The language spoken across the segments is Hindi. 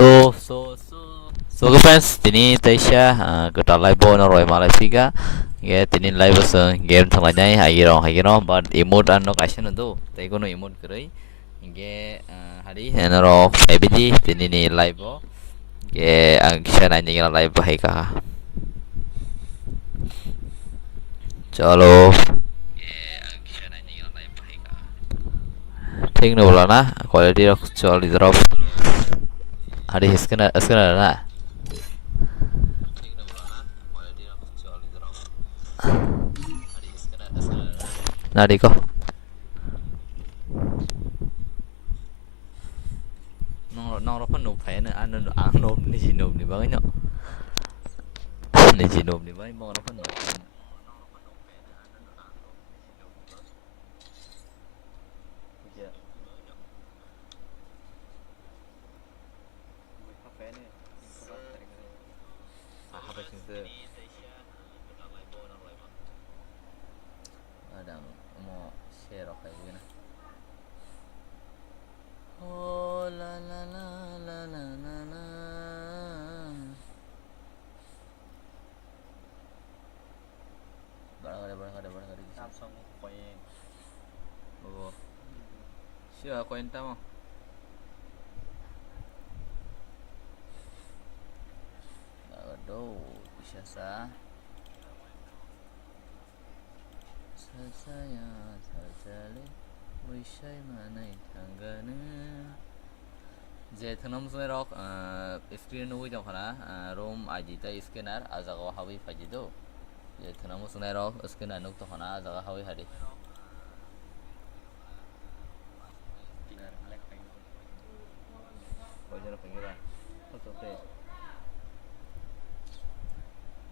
So good friends, tini taisha kita live bo na roy Malaysia ge tini live sa game thang lai hagiro but emote an no kaisa no do tai kono emote krai ge hari na ro fabidi tini ni live bo ge ang kisha na ni live hai ka chalo ठीक नहीं बोला ना क्वालिटी रख चल इधर hari iskena na nadi ko nong ro phan nộp phải nữa ăn nộp ni chỉ nộp ni bao nhiêu ni chỉ nộp ni bao nhiêu ro phan nộp siapa cuenta mo aduh bisa saya sajali wishay manai thangana je thanam soi rok screen no jong khana room ajita scanner ajago hawi fajido je thanam soi rok scanner nuk to khana ajaga hawi hari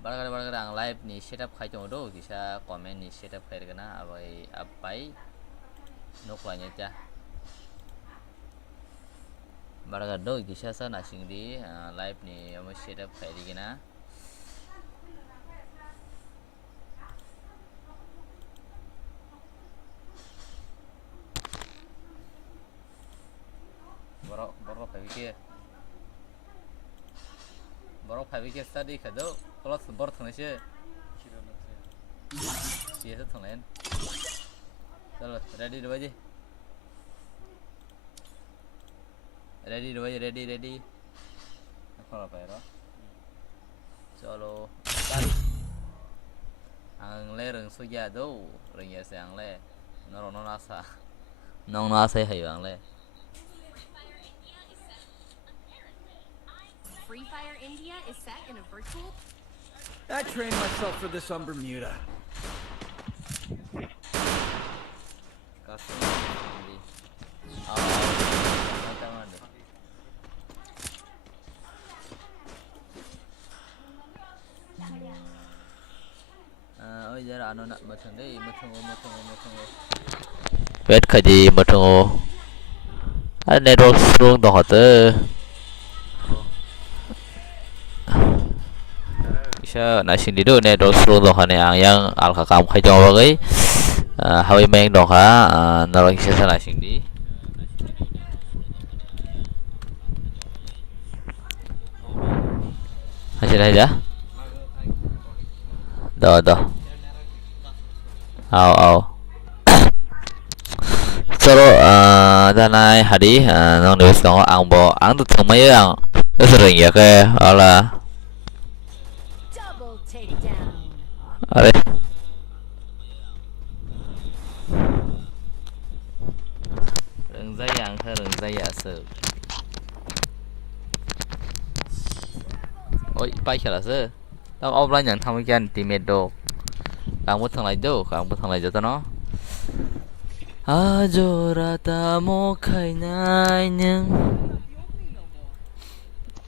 बार आं लाइव नि सेटअप खाइ दङ दो किसा कमेन्ट नि सेटअप खाइ गना अबै अबै नखलाइने त्या बार दो किसा सा नासिंगदि लाइव नि अब सेटअप खाइ दिगना बरो फाइव के स्टडी खदो क्लास बर थनैसे सिएसो थंलायन चलो रेडी दबाइदि रेडी खरा पाइरो चलो आंले रोंसुया दो रोंयासे आंले नरो नासा नंग नासे हायो आंले Free Fire India is set in a virtual. I trained myself for this on Bermuda. Oh jara anu nak matang deh, matang. Wait kaji matang. Ada network strong dah hote. Bisa nasi di do network strong dah hane yang al kakam khai jong bagai. Hawi meng dah ha, nalar kisah nasi di. Hasil aja. Dah. Aw. Chalo danai hari nong nulis nong ang tu thong mai ang sering ya ke ala Double takedown. are rừng dây ang ke rừng dây ya se oi pai khala se tao offline yang tham cái teammate do càng mất thằng này đâu càng mất thằng này cho tao nó Ajorata mo khai nai nhưng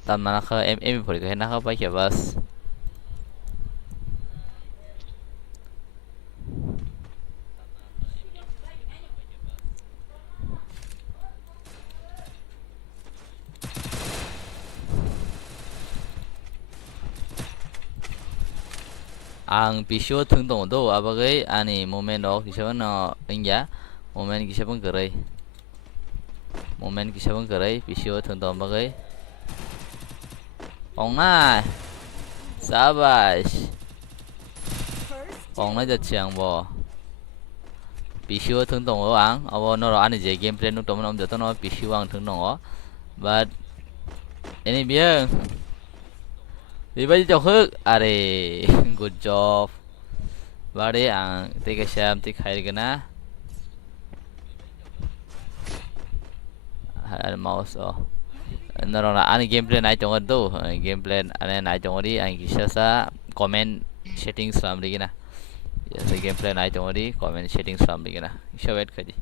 tầm mà khơi em phải cái nó không phải kiểu bus ang pisau tungtong do abagai ani momen do kisah no ingya momen kisah pun kerai pisau tungtong abagai Còn này Savage Còn nó giật chàng bò Pishu thương tông ở ang Abo nó rồi anh ấy gameplay nó tông nó giờ nó Pishu ang thương tông ở But Ini biếng Đi bây giờ hức Are Good job Bari ang Take a sham Take high gana Mouse oh nó rồi là anh gameplay này trong itu gameplay anh này trong đi anh kisah sa comment settings làm đi nè giờ gameplay này trong đi comment settings làm đi nè kisah wait cái gì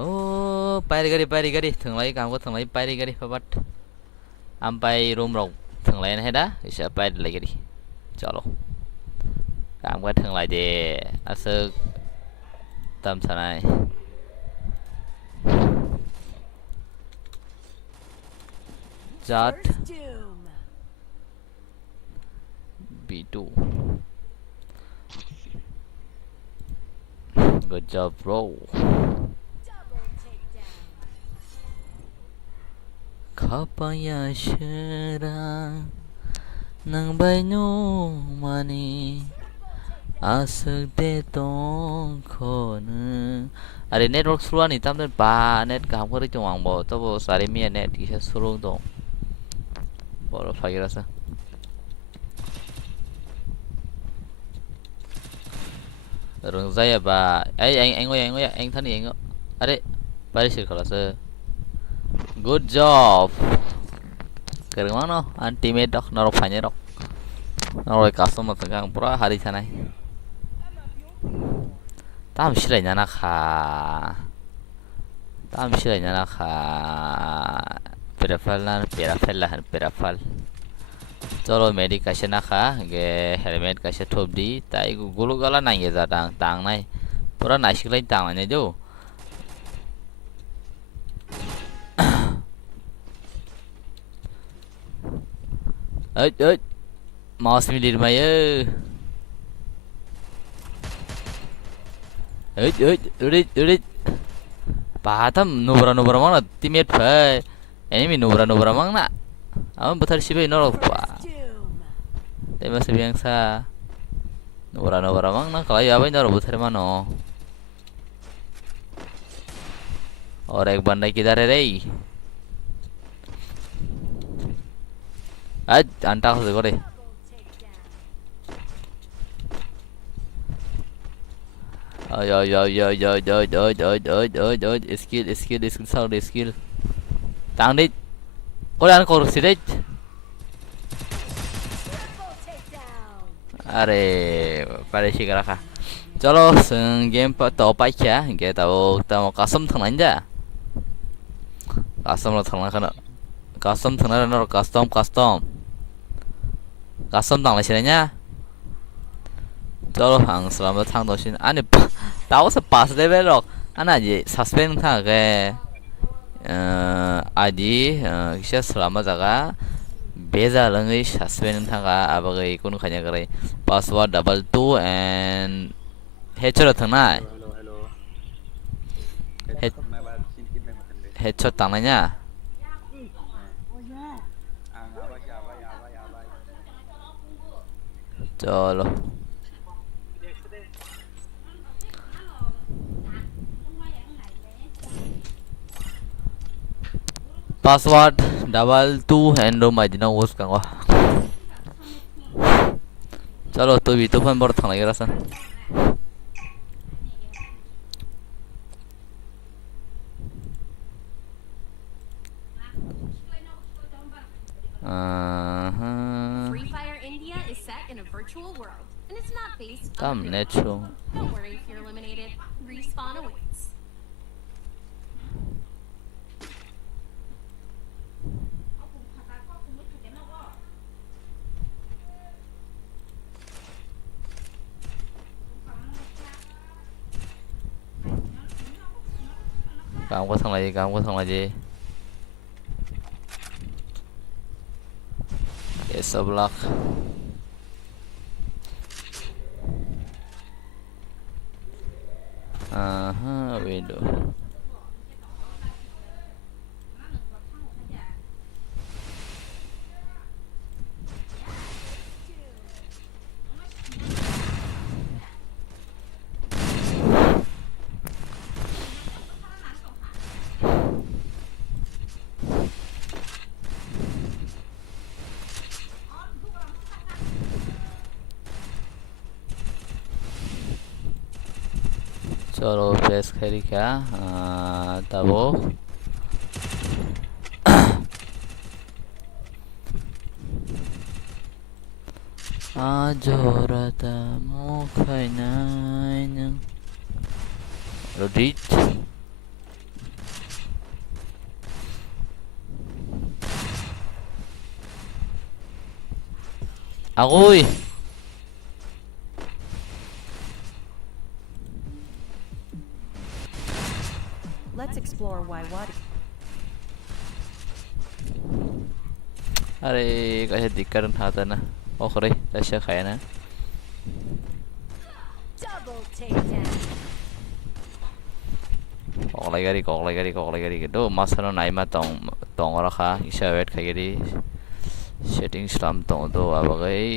oh pari gari thường lấy काम को thường lấy pari gari fabat sampai room rồi thường lấy này đã kisah pari lagi gari chalo cảm cái thường lại thì asal tâm thế này chart B2 good job bro kapaya serang nang banyu mani asal detong khone are network slow ni tam den ba net ka ko ri chong bo to bo sare mi net ti sa slow to bo phai ra sa rung dây ba ấy anh ơi anh thân anh ở đấy bari sir Chwlasa good job keren mana teammate dok naro phanya dok naro customer tegang pura hari sana tam silanya nakha perafal chalo medication nakha ge helmet kasih top di tai gulu gala nang ye tang nai pura naik lain tang nai jo ơi mouse mi đi mày ơi đi bà thầm nubra mang là teammate phải enemy nubra mang nè ông bắt đầu xí nó rồi bà đây mà xí yang sa nubra mang nè kalau ya bây giờ bắt đầu mà nó और एक बंदा किधर है रे आज अंटा हो देखो रे ơi skill sao để skill tăng đi ôi anh còn xí đấy अरे परेशी करा खा चलो गेम पर तो पाइचा गे ताऊ कसम थंगनान जा कसम lo thangna custom thangna no custom tangla sinanya chalo hang selama thang do sin ani tahu sepas level lo ana je suspend tha ge adi kisah selama jaga beza langai suspend tha ga abagai kun khanya gare password 22 and headshot thangna headshot tangannya chalo password 22 and room aja na us kang wah chalo tu bi tu fan bor thang lagi rasa Free Fire India is set in a virtual world, and it's not based on tam the real natural world. Don't worry if you're eliminated. Respawn awaits. काम को thằng là gì sebelah window चलो प्रेस करी क्या तब वो Ajorata mo kainan Rodit Agoy Let's explore why what. अरे कैसे दिक्कत उठाता ना ओखरे ऐसे खाया ना Double takedown. कॉल लगा दो मास्टर नाई मा तोंग रखा इसे वेट खाई दी सेटिंग्स लाम तोंग दो अब गई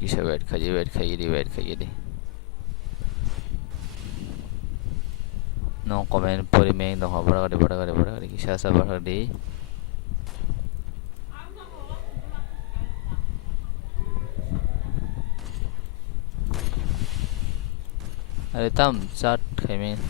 किसे वेट खाई दी no comment pori meng dong bora kali kisah sabar di ada tam chat khai meng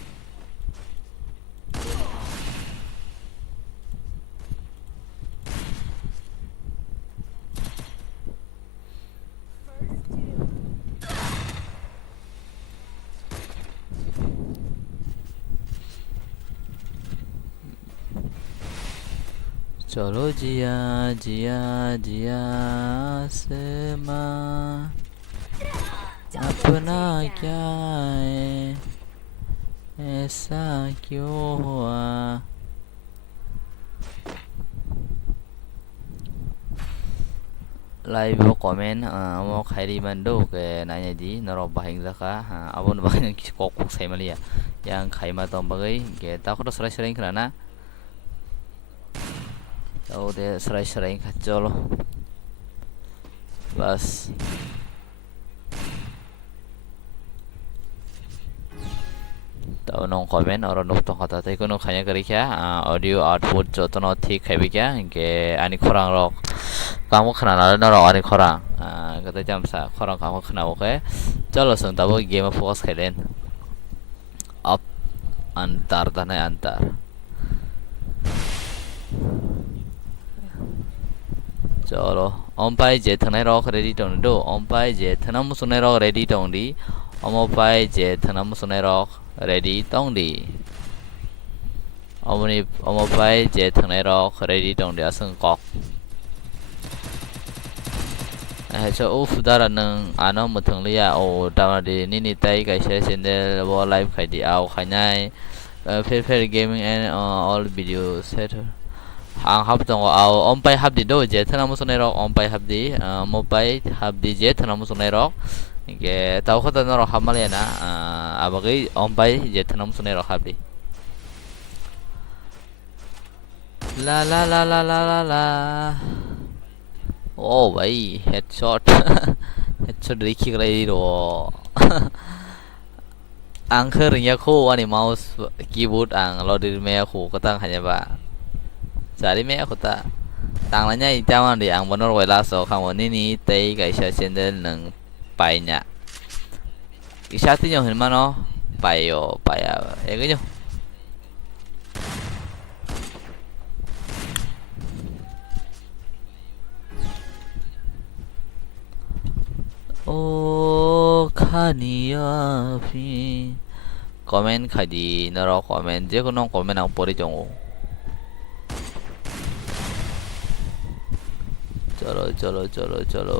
चलो जिया आसमां अपना क्या है ऐसा क्यों हुआ live comment mau khairi mando ke nanya di naro bahing zaka abon bahing kok sai malia yang khaima tom bagai ke ta ko serai kerana tahu deh serai kacau loh bas tahu nong komen orang nuk tong kata tapi kono khanya kari kya audio output joto no thik hai bi kya ke ani khorang rok kamu khana na ro ani khorang kata jam sa khorang kamu khana oke chalo sung tabo game focus khaiden up antar tanai antar चलो ओमपाई जे थनाई रॉक रेडी टोंग दो ओमपाई जे थना मुसुने रॉक रेडी टोंग दी ओमपाई जे थना मुसुने रॉक रेडी टोंग दी ओमपाई जे थनाई रॉक रेडी टोंग दी असं कॉक ऐसा उफ दारा नंग आनो मुथंग लिया ओ तामादी निनी ताई कैसे सेंदे वो लाइव खाई आओ खाई फेर gaming and all video set ang hab tong au ompai hab di do je thana musone rok ompai hab di mopai hab di je thana musone rok ke tau khata no rok hamal ya na abagai ompai je thana musone rok hab di la la la la la la la oh bhai headshot headshot dekhi kala di ro ang khering ya khu ani mouse keyboard ang lo di me khu katang hanya ba Jadi me aku tak tangannya ijaman di ang benar wala so kamu ini tei kaisa sendel neng painya isa tinyo hermano payo paya egenyo oh khania fi komen khadi naro komen je kono komen ang pori jongo चलो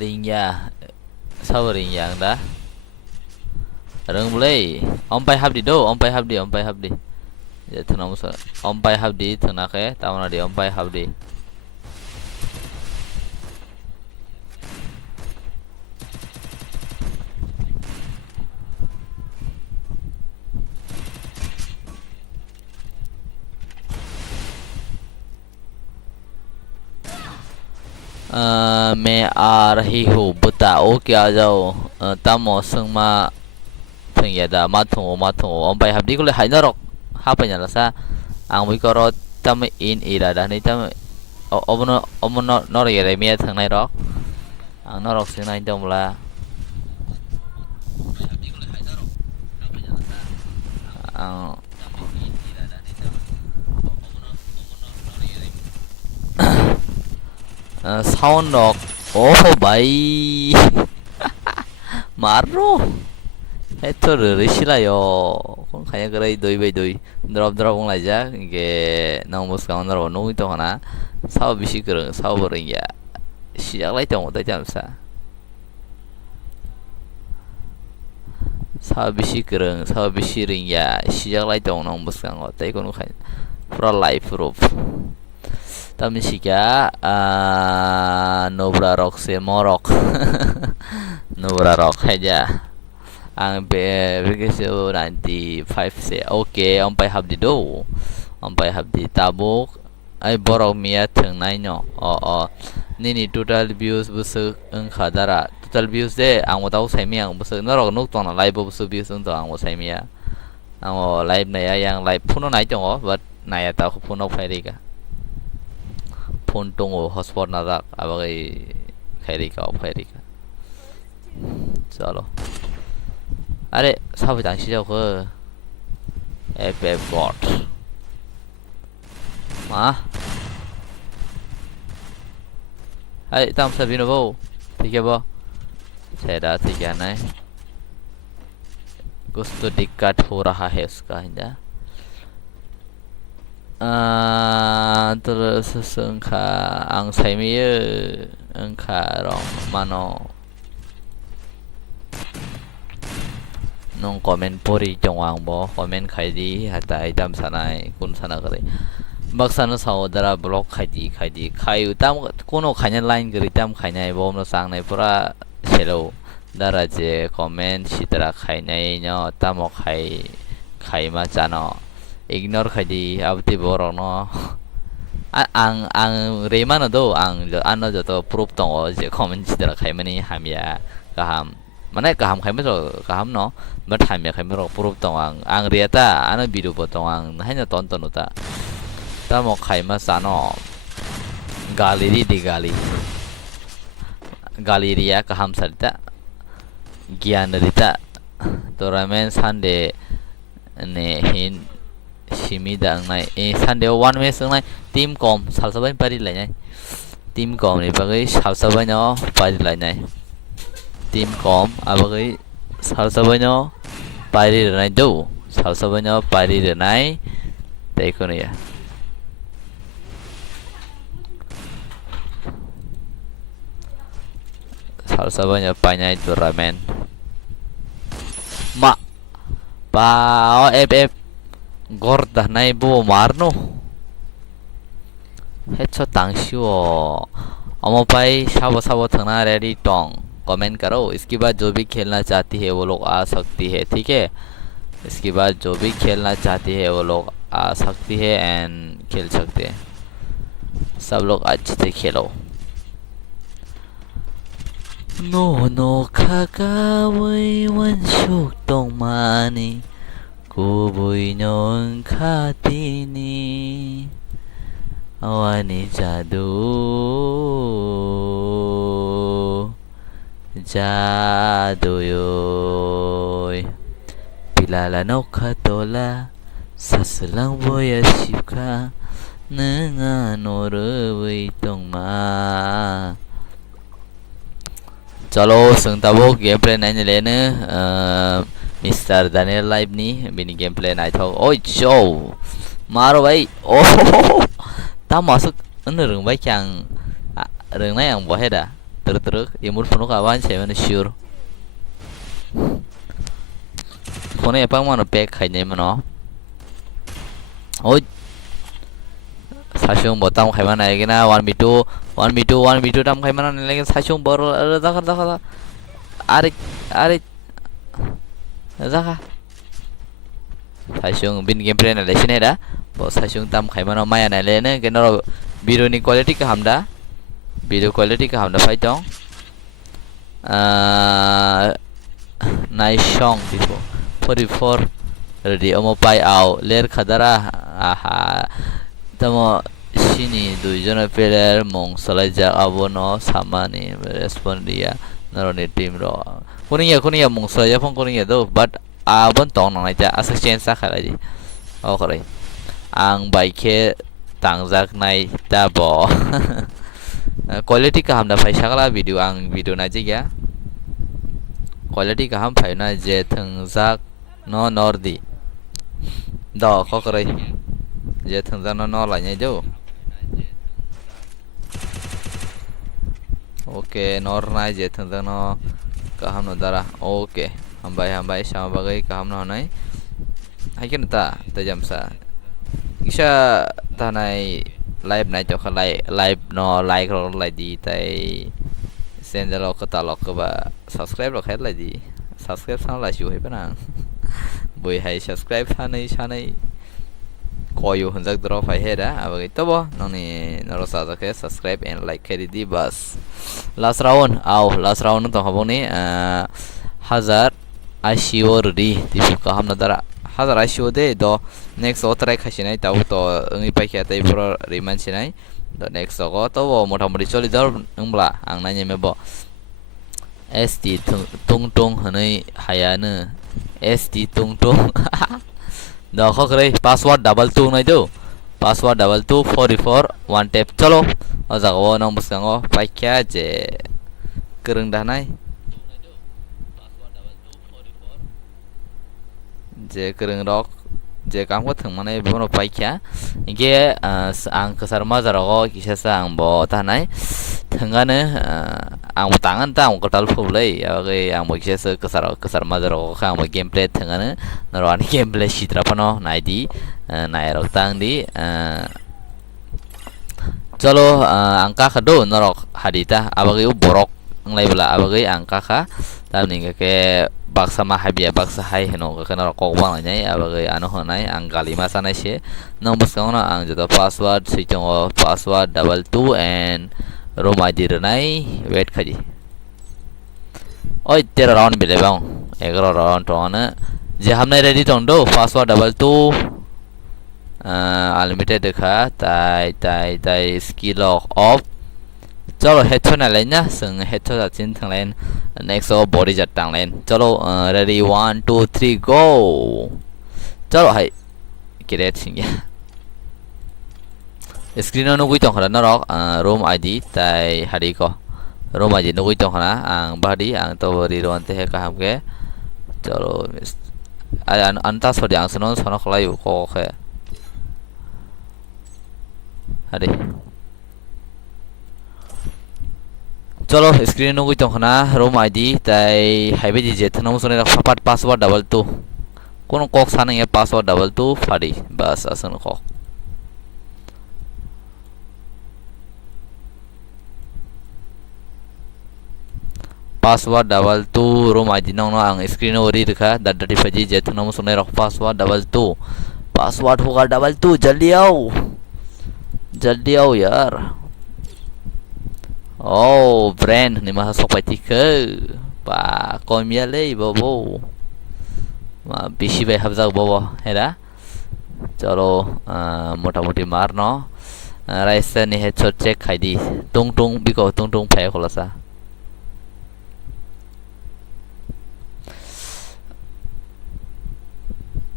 रिंग या sabaring yang dah reng boleh om pai hab di do om pai hab di ya thana musa om pai hab di thana ke tamana di om pai hab di मैं आ रही हूँ बताओ क्या जाओ tamo sengma tengyada matungo om pai habdi kule hainarok hapa nyala sa ang wi korot tam in irada ni tam omono nor yere mia thang nai rok ang norok sing nai dom la ang sound rock oh bhai maro eto rishilayo kon khaya garai doi bai doi drop ong laja ge nang mus ka onor no ito hana sao bisi kereng sao boreng ya sijak lai tong ta jamsa sao bisi kereng sao bisi ring ya sijak lai tong nang mus ka ngo tai kon khaya pura live proof tamisiga nobra rock se morok nobra rock aja ang begitu 95 se oke om pai hab di do om pai hab di tabuk ai borok mia theng nai no nini total views busuk ang khadara total views de ang tau sai mi ang busuk norok nuk tong na live busuk views ang tong ang sai mi ang live na yang live puno nai tong but nai ta puno phai ka phone tongo hotspot na dak abagai khairi ka chalo are sabu jang sijaw ko ff god ma hai tam sabino bo ठीक है बो सेरा ठीक है ना कुछ तो दिक्कत हो रहा है उसका हिंदा terus engka ang saimiye engka rong mano nong komen pori jongwang bo komen khaidi hata itam sanai kun sana kare baksana saudara blog khaidi khai utam kono khanya line gari tam khanya bom no sang nai pura selo daraje komen sitra khainai nyo tamo khai ma chano ignore khaidi abti borok no ang remano do ang ano joto proof tongo je comment sitra khaimani hamya kaham mana kaham khaimero kaham no but hamya khaimero proof tong ang riata ano video potong ang hanya tonton uta tamo khaima sano galeri di galeria kaham sarita gian rita toramen sande ne hin simi dang nai sande one way sung nai team com salsabai pari lai nai team com ni bagai salsabai no pari lai nai team com abagai salsabai no pari nai do salsabai no pari nai teko ni ya salsabai no panai tournament ma ba ff gorda nai bo marno hecho tangshio Amo भाई साबो थंगना रेडी टोंग कमेंट करो इसके बाद जो भी खेलना चाहती है वो लोग आ सकती है ठीक है इसके बाद जो भी खेलना चाहती है वो लोग आ सकती है एंड खेल सकते हैं सब लोग अच्छे से खेलो नो खाका वही वंशुक तोंग मानी कुबुई नों खातीनी awani jadoyoy pilala no khatola saslang boya shipka nanga norway tongma chalo sungtabo gameplay nai lene Mr. Daniel live ni bini gameplay nai thau oi show maro bhai oh tao masuk rừng bái chàng rừng này ăn bỏ hết à từ từ imut pun cả ban sẽ mana sure phone pang mano pack khai nei mano oi 사숑 뭐땀 khai mana egena 1v2 1v2 땀 khai mana lekin 사숑 bor dakha arik dakha 사숑 bin gameplay na lesson heda bo 사숑 땀 khai mana maya na le ne kenoro video ni quality ka hamda phai tong nice song tipo 44 ready omo pai ao ler khadara aha tamo sini duijon player mong salaja abono samani respond dia naroni team ro kunia mong salaja phong kunia do but abon tong nang ja assistant sa khala ji o kore ang baike tangjak nai ta bo quality ka hamda phai sakala video ang video na ji ya quality ka ham phai na je tangjak no nordi do ko kore je tangjak no la nhai jo okay nor na je tangjak no ka ham no dara okay hambai sama bagai ka ham no nai hakin ta jamsa isa tanai live nai cho khalai live no like ro lai di tai send lo ka ta lo ka ba subscribe lo khat lai di subscribe sang la shu hai bana bui hai subscribe sanai ko yu hunjak dro phai he da abagai to bo noni noro sa ja ke subscribe and like khari di bas last round to haboni 1080 ri tipu ka ham na dara 1080 de do next otrai khasinai tau to ngi pai kha tai pro riman sinai do next go to bo motamoti choli dar ngbla ang na nyeme bo st tung hanai hayana st tung do khokre password double 2 nai do password double 2 44 one tap chalo ajago nang busango pai kha je kereng da nai je kereng rok je kam ko thang mane bono pai kha ge ang kasar mazarago kisa sang bo ta nai thangane ang tangan ta ang kotal phulei age ang mo kisa kasar mazarago kha mo gameplay thangane naran gameplay sitra pano nai di nai rok tang di chalo angka khado narok hadita abage borok nglai bala abage angka kha tamni ke baksa ma habia baksa hai heno ka kana ko bang nai abage ano honai ang gali ma sanai se nang buskona ang jado password sichong password double 2 and room id nai wait khaji oi 13 round bile bang 11 round to na je हमने ready to do password double 2 unlimited dekha tai skill off chalo headshot na lena sung headshot a chin thang len next o body jat tang len chalo ready 1 2 3 go chalo hai kiret singya screen no gui tong khana narok room id tai hari ko room id no gui tong khana ang body ang to ri ron te ka ham ke chalo anta sodi ang sono khlai ko khe hari chalo screen no gui tong khana room id tai haibe ji je thano sone rak sapat password double 2 kono kok sanang e password double 2 phadi bas asan kok password double 2 room id nong no ang screen no ri rekha dadati phaji je thano sone rak password double 2 password hoga double 2 jaldi आओ यार oh brand ni mah sok pai ke pa komia le bobo ma bishi bai habjak bobo hera chalo motamoti marno raisa ni he chot check khaidi tung biko tung phai Chwlasa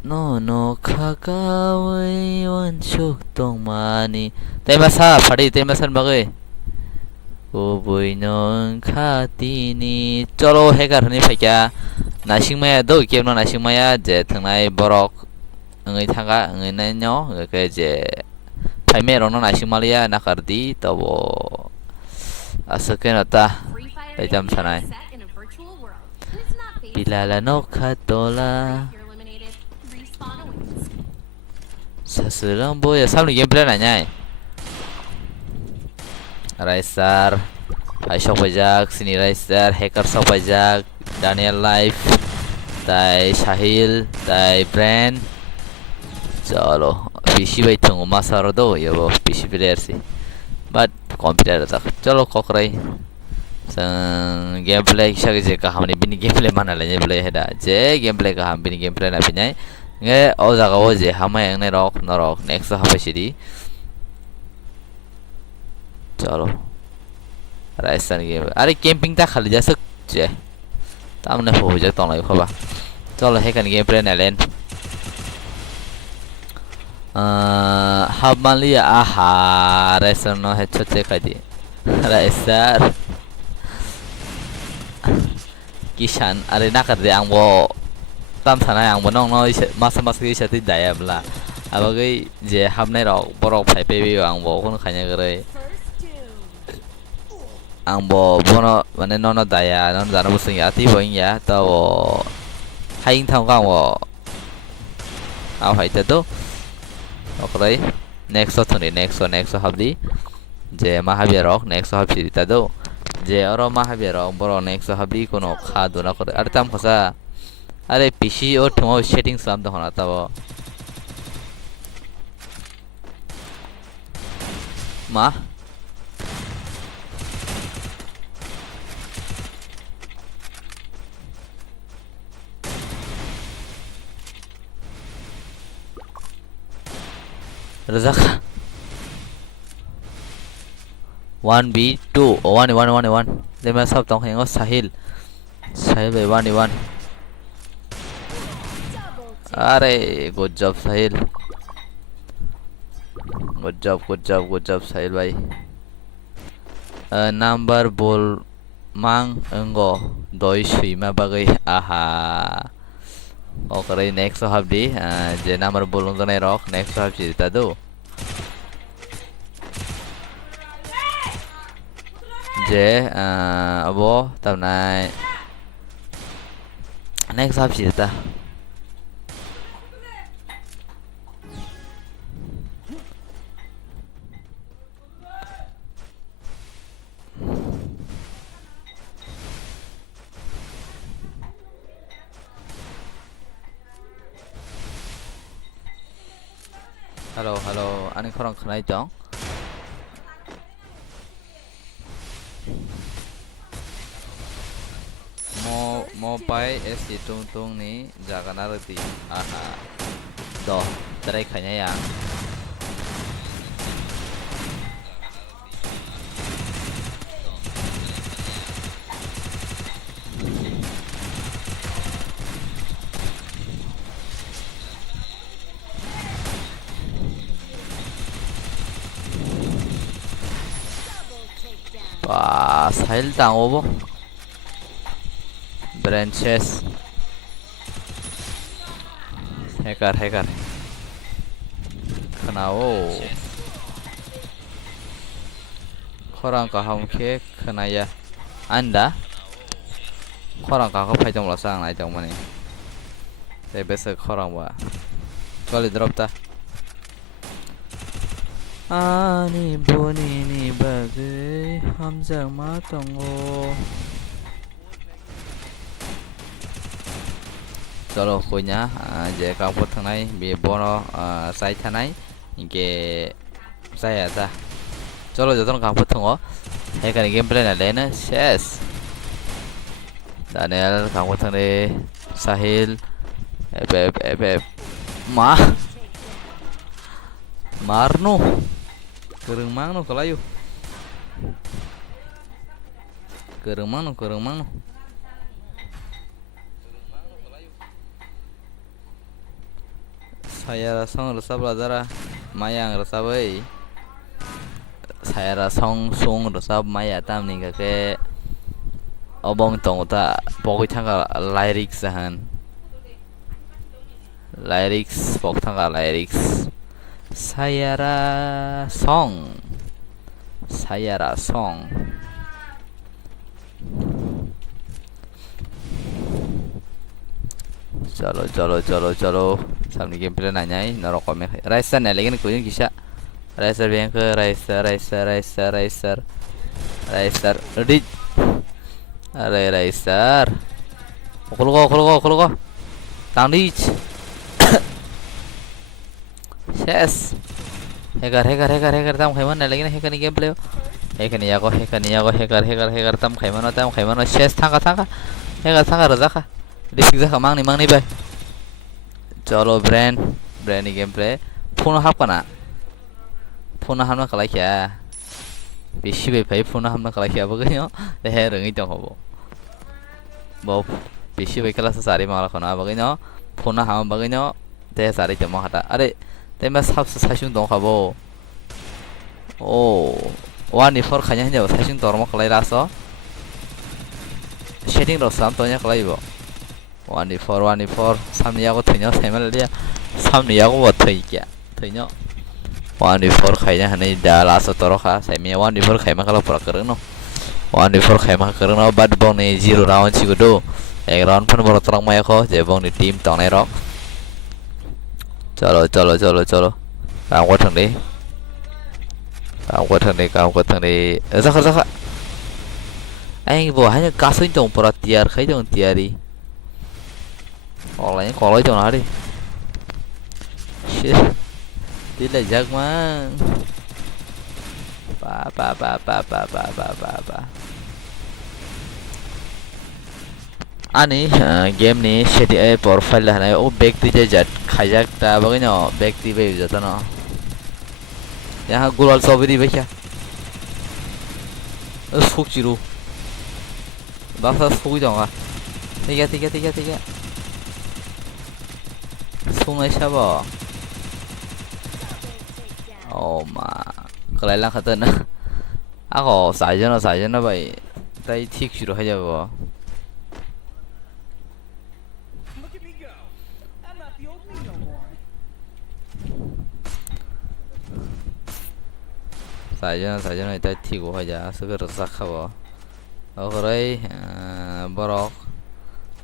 no khakawai wan chuk tong mani temasa phadi temasan bagai o boinon khatini chalo hegar ni phaikya nasingmaya do kemno nasingmaya je thangnai borok ngai thanga ngai nai nyo ke je phaime rono nasingmalia nakardi tobo asakenata tajam sanai pilala no khatola 사실은 뭐야 살로 게임 플랜 아니야 Racer Ashok Bajak Sini Racer Hacker Sok Bajak Daniel Life Tai Shahil Tai Brand चलो पीसी भाई थंगो मासारो दो ये वो पीसी प्लेयर सी बट कंप्यूटर तक चलो कोकराई गेम प्ले किसा जे का हमने बिनी गेम प्ले माना ले प्ले हेदा जे गेम प्ले का हम बिनी गेम प्ले ना पिनाय nge o jaga o je hama yang ne rok norok next hape sidi chalo raisan game are camping ta khali jasuk je tamne ho ja tong lai khoba chalo he kan game play na len hab mali aha raisan no he chote kadi raisar kisan are na kar de ang bo tam sana yang bonong no masa masa ki sati daya bla abagai je hamnai rok borok phai pe bi ang bo kon khanya gare ang bo bono mane no daya no dana bu sing ya ti bo ya ta bo haing thang kang bo au hai ta to okrai next thoni next habdi je mahabir rok next habdi ta do je oro mahabir rok boro next habdi kono kha do na kore ar tam khosa अरे पीसी और ठुमा सेटिंग साम तो होना था वो माँ रज़ाक 1v2 1 ले मैं सब तो हैं वो साहिल भाई 1v1 अरे good job Sahil good job Sahil भाई number ball mang engo doi sui ma bagai aha okay next hab di je number ball ung nai rok next hab ji ta do je abo tam nai next hab ji ta hello anh khorang khnai chong mo pai es tung ni jaga narati aha do tarai khanya yang Wah, Sahil tang obo. Branches. Hacker. Kenao. Korang kaham ke kenaya. Anda. Korang kaham pajang lasang lai jang mani. Saya besok korang wa. Kali drop ta. Ani boni ni bagai hamzah matongo. Chalo punya je kamput thang nai bi bono sai thang nai inge saya ta. Chalo joton kamput thango. Hai kan game play na lena yes. Daniel kamput thang de Sahil ep Marno Kereng mangno kalayu Kereng mangno Saya rasong resap lazara mayang resabai saya rasong sung resap maya tam ning ke obong tong ta pokoi thanga lyrics han lyrics pok thanga lyrics Sayara song chalo samni game play nanyai naro kome racer ne legen kujin kisha racer bank racer ready are racer khulgo tandich yes hacker tam khaiman ne legen hacker ni game play hacker ni yago hacker tam khaiman yes thanga hacker raza kha Dikza mang ni bay. Chalo brand ni gameplay. Phone hap kana. Phone ham na kala kya. Bishi bay phai phone ham na kala kya bagay no. Dehe rengi tong hobo. Bo bishi bay kala sa sari mangala khona bagay no. Phone ham bagay no. Dehe sari temo hata. Are te mas hap sa sashung dong khabo. Oh. One for khanya hanya sashung tormo kala raso. Shading ro sam tonya kala ibo. 1d4 3니하고 되냐 세멜리야 3니하고 뭐 되냐 1d4 kayaknya hanya dah toroka saya 1d4 kayaknya kalau pura keren no 1d4 kayaknya keren no bad bong nih 0 round sih kudu round pun baru terang maya kok jadi bong di tim tong nerok chalo kamu kau deh zaka anh bộ hanya kasin dong pura tiar khay dong tiari Olanya kolay dong hari. Shit. Tidak jak man. Pa. Ani game ni shadi profile lah na. Oh back di jat khajak ta bagay no back di bay jata no. Yahan gulal sobiri bay kya. Fuk jiru. Basa fuk dong ah. Tiga. Sungai siapa? Oh ma, kelailan kata na. Ako saja na bay. Tay tik suruh aja bo. Saja na tay tik aja. Seger sakha bo. Oke, borok.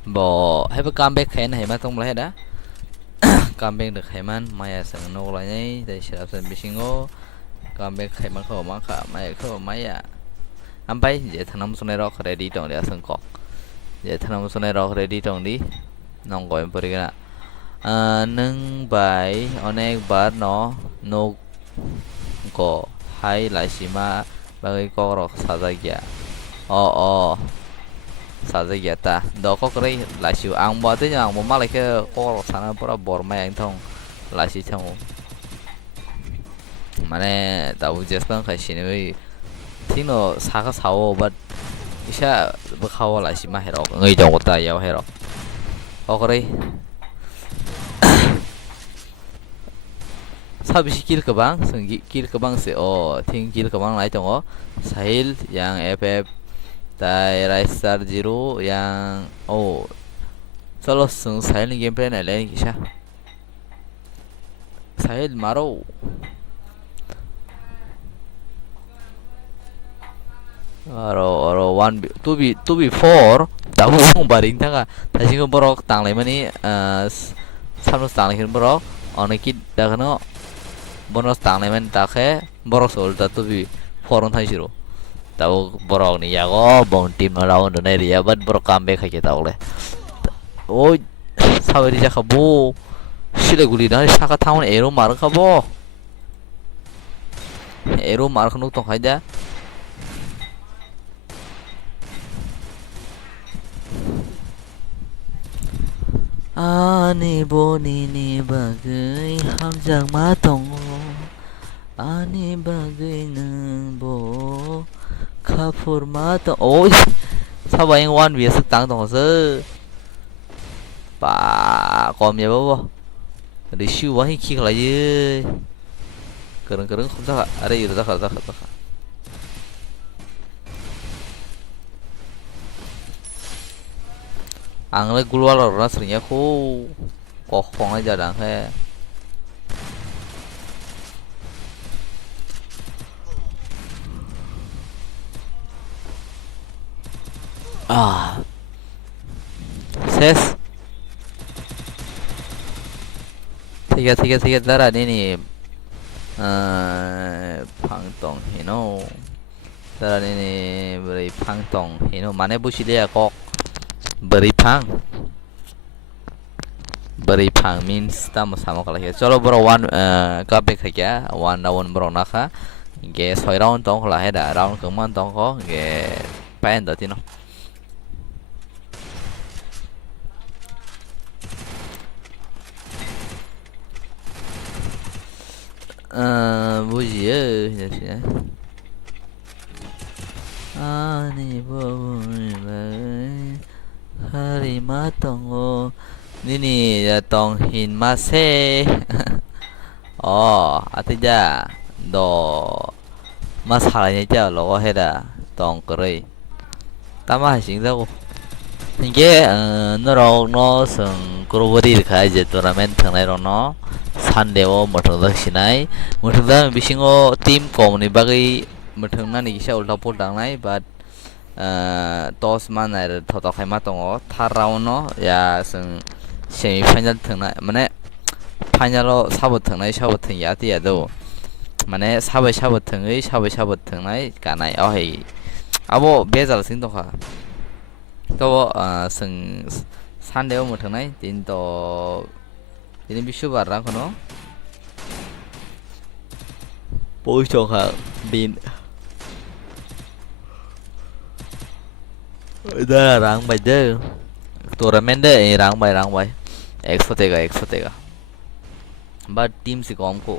Bo, have a comeback khen hay mà tông lại đã. Comeback được hay man maya sang nô lại nhảy để sẽ làm bisingo comeback hay man khâu mang khả maya khâu maya am bay vậy thằng năm này rock ready trong để sang cọc vậy thằng năm này rock ready trong đi nong gọi em beri kena nâng bài onek bar nó no ko hay lại xí mà bagi Kokborok saja saja ta đó có cái lại chịu ăn bao thế nhàng một mắt lại cái Kokborok sana pura bor mai anh thông lại chỉ thông mà nè tao just bang khai xin với tiếng nó xa cái sáu but isa bữa khâu lại chỉ mà hết rồi người chồng của ta giàu hết rồi có cái sao bị kill ke bang senggi kill ke bang se ting kill ke bang lai tong Sahil yang FF tai Raistar Zero yang solo sung Sahil ni gameplay này lên kisah Sahil maro aro 2v4 tahu baring tanga tadi Kokborok tang lai mani samnos tang lai Kokborok onekit dah kena bonus tang lai man tak borok sol tatu bi forum thai siro tahu borok ni ya go bong tim lawan donai dia bat borok comeback khai tahu le oh sabari ja khabo sile guli na saka thaun ero mar khabo ero mar khnu tong khai da Ani boni ni bagai hamjang matong Ani bagai nang bo kapur matong ôi sao vậy anh One Việt sức tăng tổng sơ bà còn gì bố đi siêu quá khi lại chứ keren không sao ở đây rồi tak ang le keluar orang seringnya ku kokong aja dah he ses tiga darah ini pangtong hino darah ini beri pangtong hino mana busi dia kok beri pang means tamu sama kalau ya chalo bro one kape kaya one round bro naka ge soi round tong lah heda round keman tong ko ge pen da tino buji ya ani bo hari matong nini ya tong hin mase oh artinya do masalahnya aja lo heda tong kere tama hasil dah 이게 너로 성 그로버리 가이제 토너먼트 나이로노 산데오 모토다 시나이 모토다 비싱오 팀 코무니 바기 모토나 니기샤 울타 폴당나이 but toss 만나를 더더 khai 타라오노 야성 세미 파이널 등나 마네 파이널로 사부 등나이 샤부 등 야디야도 마네 사부 샤부 등의 샤부 등나이 가나이 어헤이 아보 베잘 생도하 또 산대오 một thằng này tin to tin biết số bạc ra con nó bôi cho hả pin đây là răng bài chứ tournament đấy răng bài exotega but team si com ko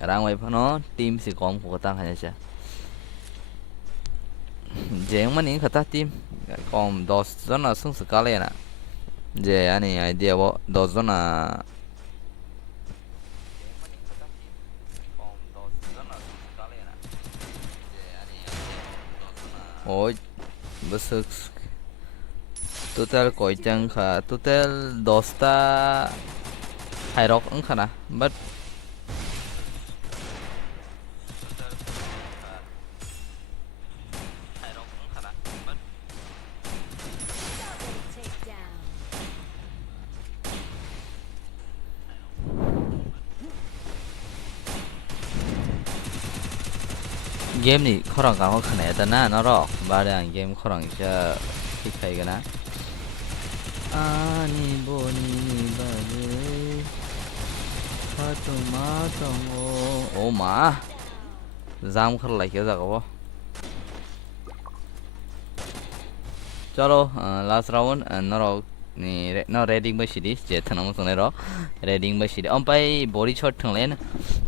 răng bài nó team si com ko tăng hay chưa Jeng mana ini kata tim kom dos zona sung sekali na je ani idea wo dos zona oh besok total koi chang kha total dosta hai rock ang khana but game ni khorang ka ho khane ta na no ro ba dang game khorang cha thik khai ga na ani boni ni ba ge ha tu ma tong o ma jam khar lai ke ja ko chalo last round no ro ni no reading ba sidi je thana mo sone ro reading ba sidi ampai body shot thang len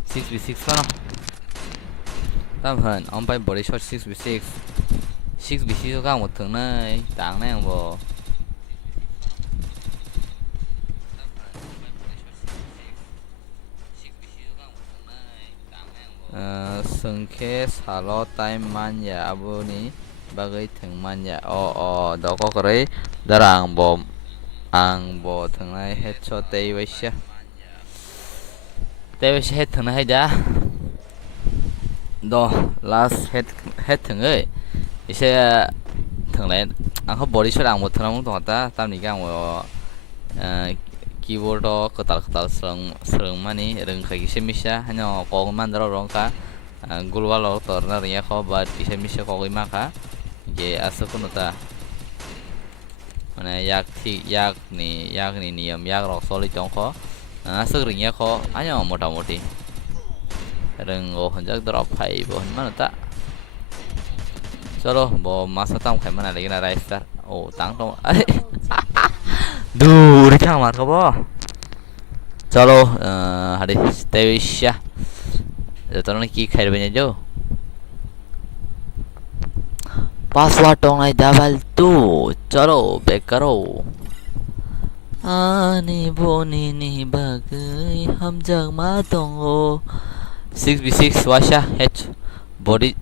6v6 ka no tam hẳn ông bay body shot 6v6 có một thằng này tảng này ông bò sừng khé xả lo tay man ya abu ni bagai thằng man ya đó có cái đấy đó là ang bò thằng này hết cho tây với xe hết thằng này hay đã đó last hết thằng ơi sẽ thằng này anh có body shot một thằng không toàn ta tam này cái keyboard đó cái sừng mà ní đừng khai cái mi sa hay nó có cái man đó rong cả global lo tor na riya ko but cái mi sa có cái ma cả cái asa ko ta mana yak ni niam yak rock solid trong ko asa riya ko anh moti đừng ngồi hình chắc drop hay bộ hình mana ta chalo bộ masa tam khai mana lagi na rai start tang tong ấy du đi chang mặt có bo chalo hadi stevisha giờ tao nói ki khai bên nhau password tong này double tu chalo back karo ani boni ni bagai ham jang ma tong o 6v6 washa head body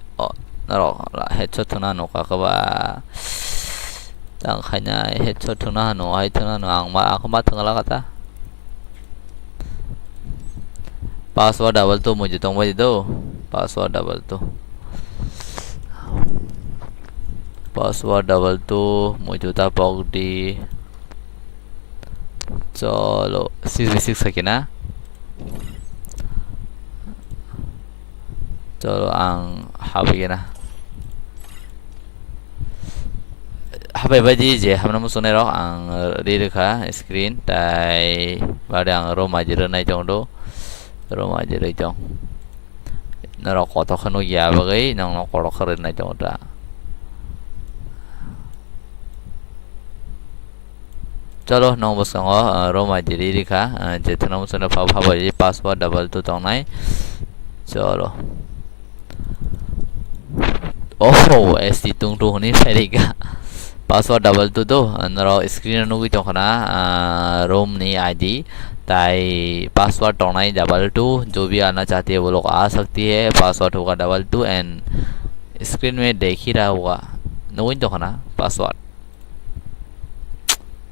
naro la headshot thana no ka ba tang khanya headshot thana no ai thana no ang ma thangala kata password double to mujhe tong baje do password double to mujhe ta pok di चलो 6v6 है ना चलो आं हाबैगोन ना हाबाय बायदि जे हाबना मुसुनाय रok आं रिरोखा स्क्रिन ताय बादे आं रमा जिरायनाय दं द' रमा जिराय दं नरक कत'खौनो याबागै नोंनाव खर' खारनाय दं दा चलो नौ बसंग रोमा जिरिखा जेथना मुसुना फाबाय पासवर्ड डबल 2 दंनाय चलो ओहो एसटी तुंग टू हनी फेरिका पासवर्ड डबल 2 दो नरो स्क्रीन नुगि दंखना रोम नी आईडी ताई पासवर्ड दंनाय डबल 2 जो भी आना चाहती है वो लोग आ सकती है पासवर्ड होगा डबल 2 एंड स्क्रीन में देख ही रहा होगा नुगि दंखना पासवर्ड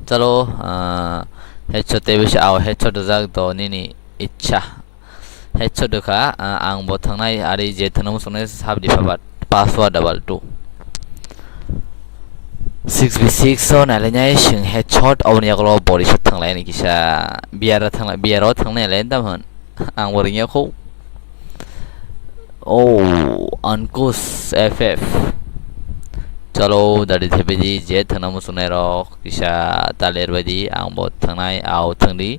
चलो हेडशॉट तेबिश आओ हेडशॉट जाग तो निनी इच्छा हेडशॉट का आं बोथांनाय आरि जेथना मुसुनाय साबदि फाबाद पासवर्ड डबल 2 6v6 so नालायनाय सिं हेडशॉट आवनि आगलाव बडी शॉट थांलाय नि किसा बियाराव थांनाय लाय दामोन आं वरिङाखौ ओ अनकुस एफएफ चलो दादि थेबेदि जे थांना मुसुनाय रक किसा तालेर बायदि आं बो थांनाय आव थांदि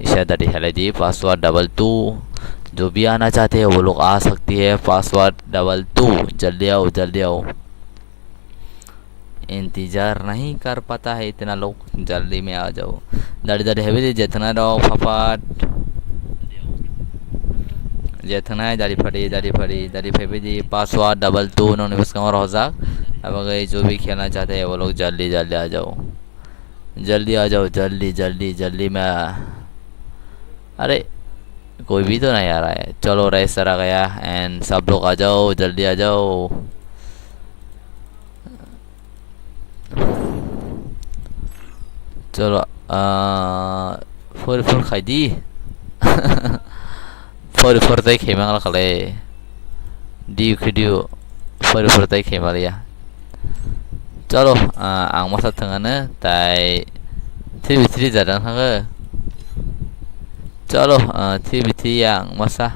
किसा दादि हेलायदि पासवर्ड डबल 2 जो भी आना चाहते हैं वो लोग आ सकती है पासवर्ड डबल 2 जल्दी आओ इंतजार नहीं कर पाता है इतना लोग जल्दी में आ जाओ दाड़ी दाड़ी हेबे जेतना रो फफाट जेतना है दाड़ी फड़ी जी पासवर्ड डबल 2 उन्होंने उसका और होजाक अब अगर जो भी खेलना चाहते हैं वो लोग जल्दी आ जाओ जल्दी में अरे कोई भी तो नहीं आ रहा है चलो रेस आ गया एंड सब लोग आ जाओ जल्दी आ जाओ चलो 4 खाइदी 4 tay खेमांग लाखले डी खिडियो 4 tay खेमालिया चलो आं मसा थांगानो ताय 3v3 जादों थांगो चलो 3v3 yang masa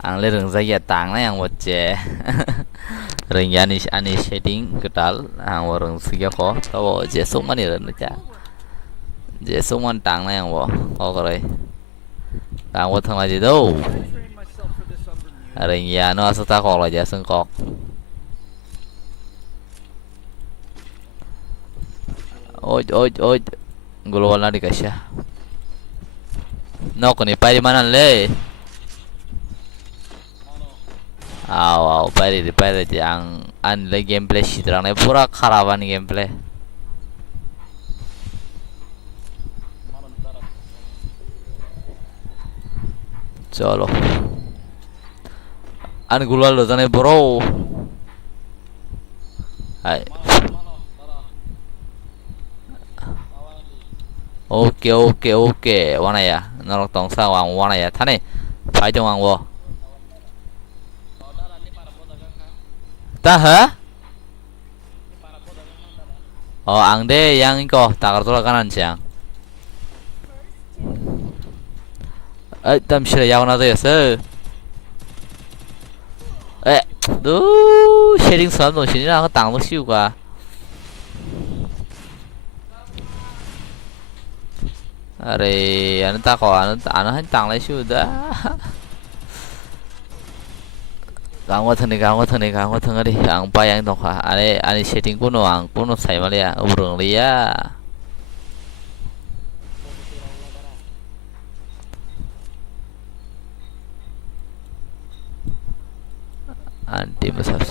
ang le reng zaya tang na yang wace reng yani ani setting ketal ang wareng siga ko tawo je sung mani ren cha je sung man tang na yang wo ko kore tang wo thang la ji do reng ya no asata ko la ja sung ko oj global na dikasya no ko ni pari manan le aw pari yang an le gameplay sidrang ne pura kharaban gameplay chalo an global lo jane bro hai oke wana ya norok tong sa wang wana ya thane phai jong wang wo ta ha oh ang de yang iko takar tola kanan siang tam shira yaw na de se du shading sam no shin ra ka tang lo siu ka अरे अनता को अन हन तांगलाय सुदा गांगवा थने रे आं पायांग दखा अरे आनि सेटिंग कुनो आं कुनो साइमालिया उब्रंलिया आंटी मसाज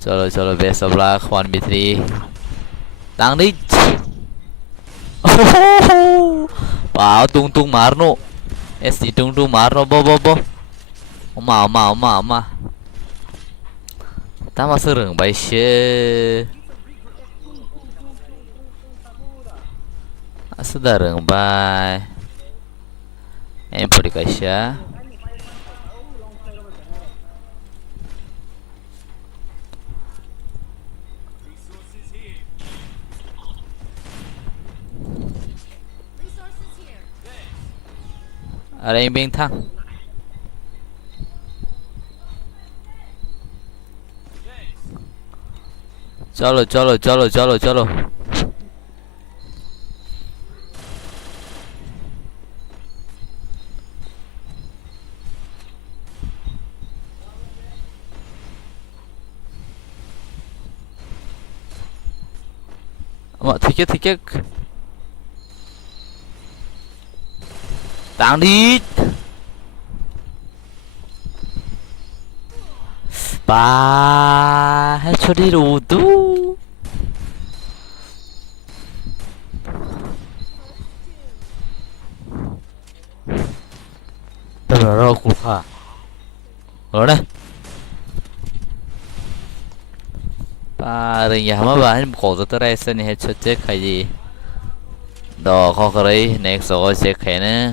चलो best of luck 1v3 tăng đi wow tung marno SD tung marno bo oma tama sereng bai she asadareng bai em podi kasya ở đây bên thăng. चलो चलो चलो चलो चलो ठीक है tàng đi bà hết cho đi đủ tú rồi cục hả rồi đây bà đây nhà mà bà em cổ rất là sân hết cho chết cái gì đó khó cái next rồi chết cái nữa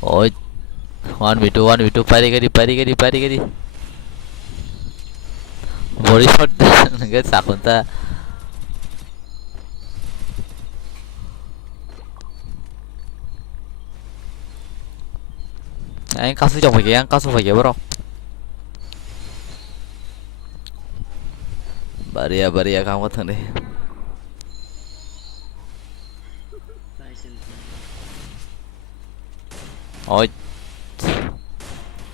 ôi 1v2 parry cái đi body shot cái sạc của ta anh cao su trồng phải kìa cao su phải kìa bro bariya kamu thằng đi ôi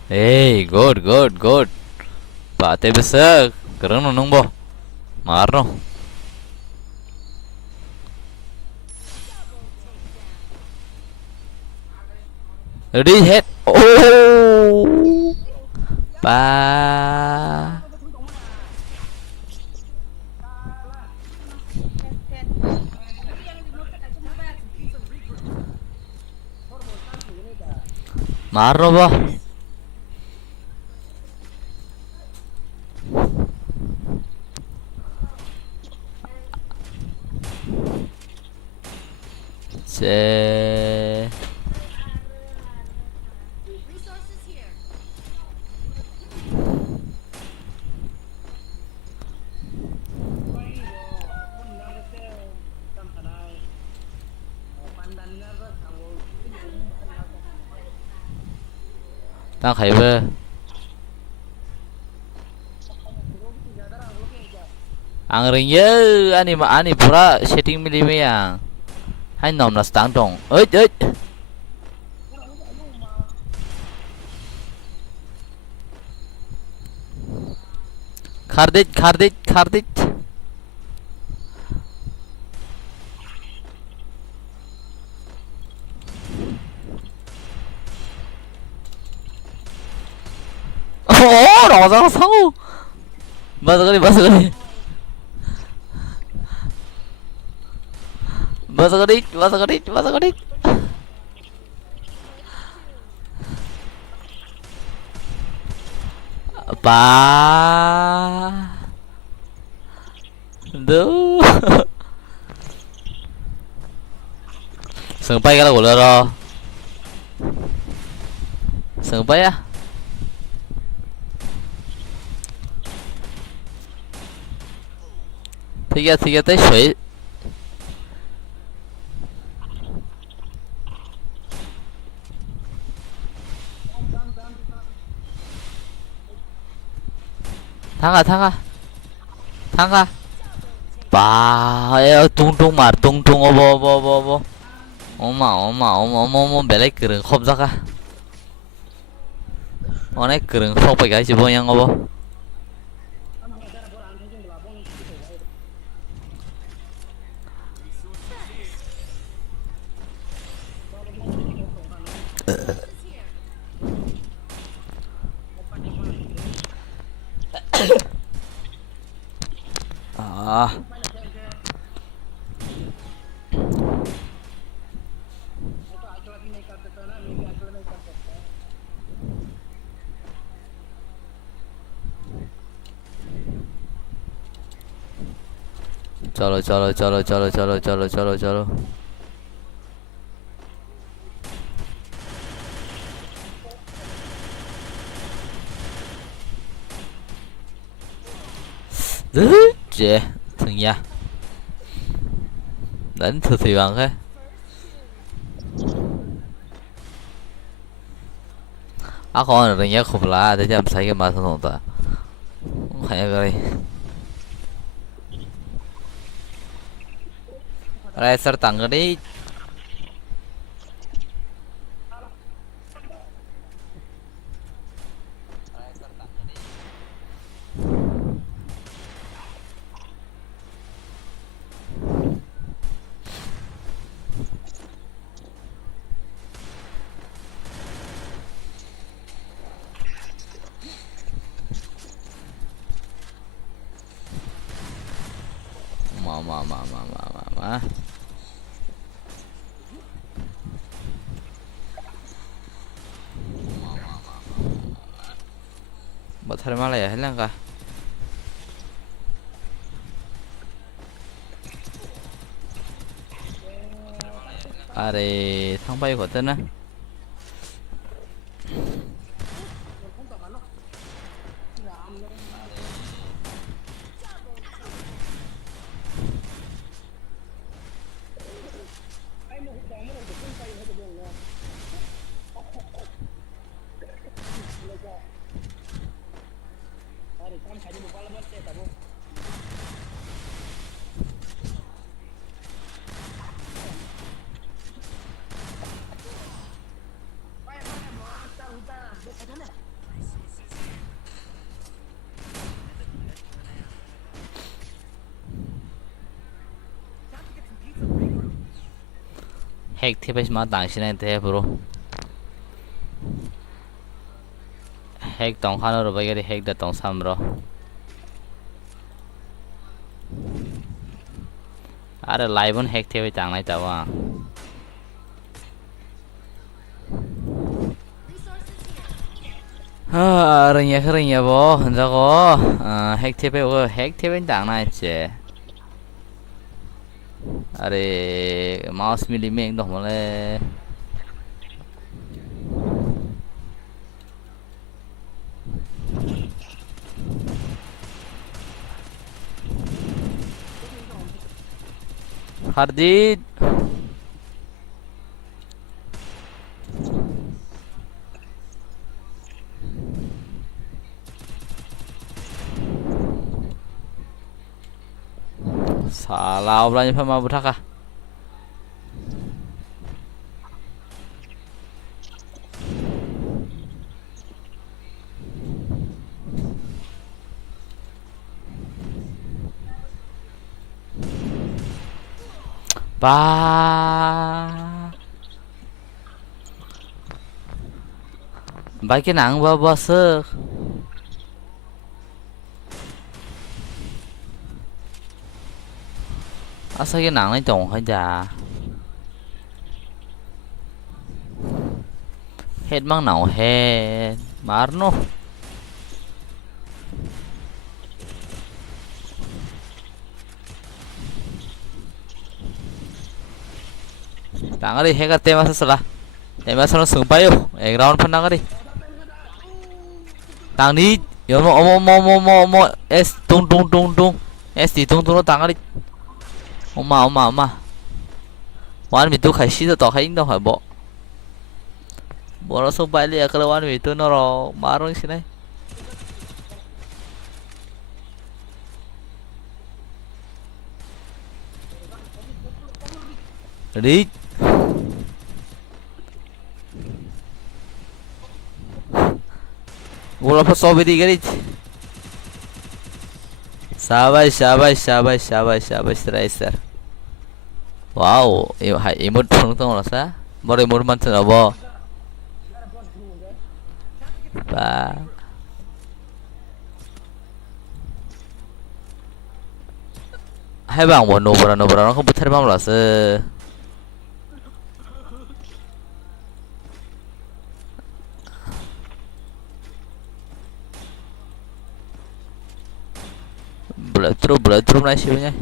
hey good bate besar keren nung bo marno ready head oh ba marno bo se Resources here. tao thấy về ang ring ye ani pura setting mili me yang hai nom na stang dong ơi khardit 오 나가자 상호 맞아 그래 ba đâu sừng bay cái là của lơ rồi sừng bay á ठीक है tới水 thắng à bà ơi tung mà tung ô mà bé lấy cửa không ra cả ông ấy cửa không phải cái gì bao nhiêu ô à चलो dễ thằng nha đánh thử thì bằng thế 아 còn là nhớ khủng là để cho thấy cái mà thông ta không phải cái này sơ tăng cái đi mà bật thay mà lại hết lần cả à để thằng bay của tên á 핵 팁에서만 당신한테 브로 핵 동한으로 보이게 핵다 동삼으로 아래 라이브는 핵 팁에 장난 있다와 아 그러냐 뭐 한다고 핵 팁에 핵 팁에 장난 있지 아래 마우스 밀리면 너 몰래 하르디 사라오 라니 파마 부탁아 ba mấy cái nặng bơ bơ sơ sao cái nặng này trộn hơi già hết mang nào hết marno 당아리 해가 때마서라 때마서는 승빠요 에그라운 판당아리 당니 여모 어머머머머머 S 뚱뚱뚱뚱 S 뚱뚱로 당아리 엄마 완 밑도 가시도 더 하인도 하보 뭐라 승빠리 그래 완 밑도 너로 말은 시네 đi Gula pa sobe di garit. Shabash Racer. Wow, emote tong rasa. More emote man na bo. Ba. Hai bang wo no bra nó không bút bang rasa. Blood này xíu nhé.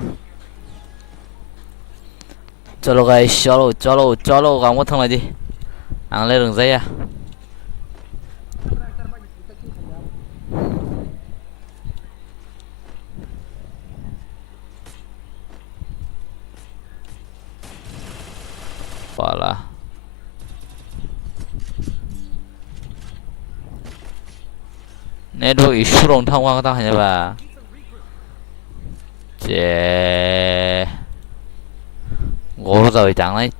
Chalo guys, chalo không có thằng này đi. Ăn lên đường dây à. Chwlasa network issue rong thang quang ta hanya ba che gỗ rồi chẳng đấy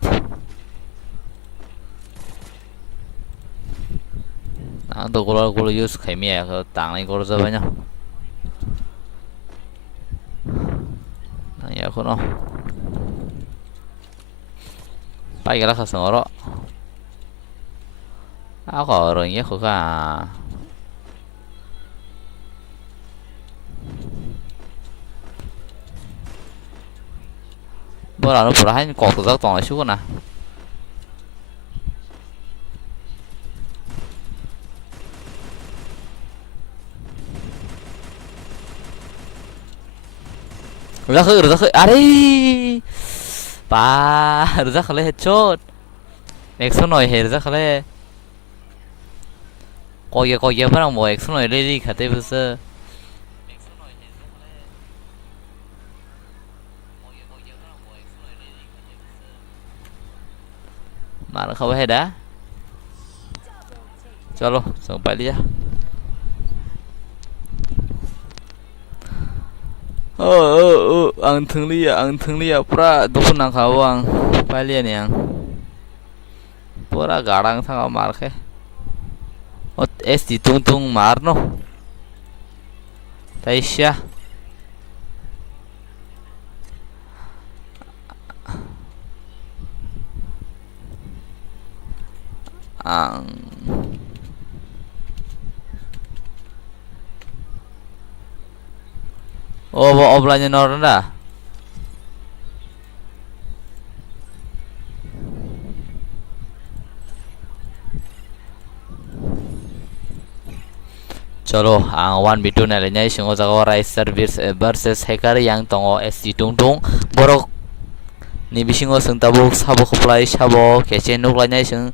tôi có use khai mẹ cái tảng này có rồi nhá ya ko no pai cái khác xong rồi có rồi nhé có cả bữa nào nó bữa hay còn tự giác toàn là chút nè rồi khơi à đi ba rồi khơi hết chốt next nói hết rồi khơi coi cái bắt đầu mua next nói đi khát thế bây giờ mà nó không hết đã cho luôn xong phải đi ang thung lia pura dukun nang khawang pali niang pura garang thang mar khe ot esti tung mar no taisha ang offline nó ra chalo ang 1v2 na lenyai singo jago rice service versus hacker yang tongo SC tung borok ni bisingo sing tabuk sabo khuplai sabo kechen nuk lenyai sing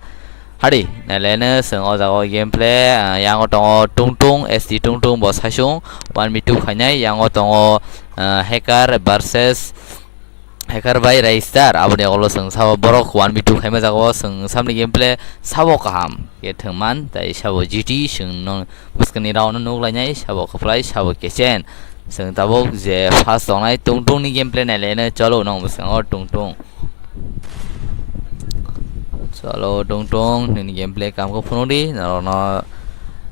hari nalena sing o jago gameplay yang tongo tung SC tung bo sasung 1v2 khanyai yang tongo hacker versus hacker by racer aboni agolo sing sabo borok 1v2 khaima jago sing samni gameplay sabo kaham ke thangman tai sabo GT sing no buskani raun nuk lainai sabo khuplai sabo kechen sing tabok je fast onai tung ni gameplay nalena chalo nong sing o tung चलो टुंग इन गेम प्ले काम को फोन दी ना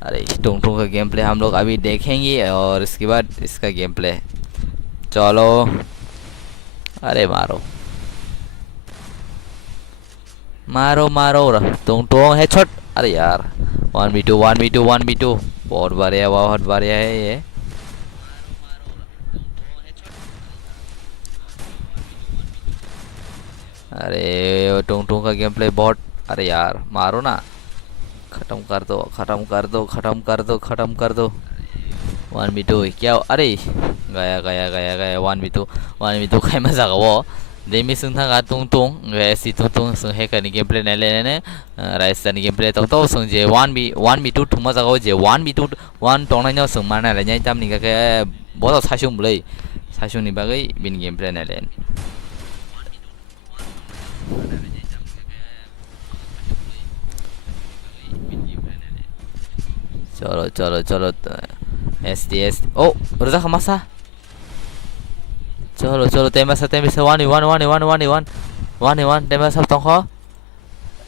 अरे टुंग का गेम प्ले हम लोग अभी देखेंगे और इसके बाद इसका गेम प्ले चलो अरे मारो टुंग है छोट अरे यार 1v2 बहुत बढ़िया है ये अरे टुंग का गेम प्ले बहुत अरे यार मारो ना खत्म कर दो 1v2 क्या अरे गया 1v2 खाई मजा वो देमी संग था टुंग ऐसी टुंग संग है करने गेम प्ले नहीं ने राइसन गेम प्ले तो संग जे 1v2 ठुम मजा वो जे 1v2 1 टोना न्यो संग मारना ले जाए तब निका के बहुत साशुं बोले साशुं नि बागै बिन गेम प्ले नहीं ले चलो SDS oh udah masa चलो तेमसा 1v1 तेमसा tongho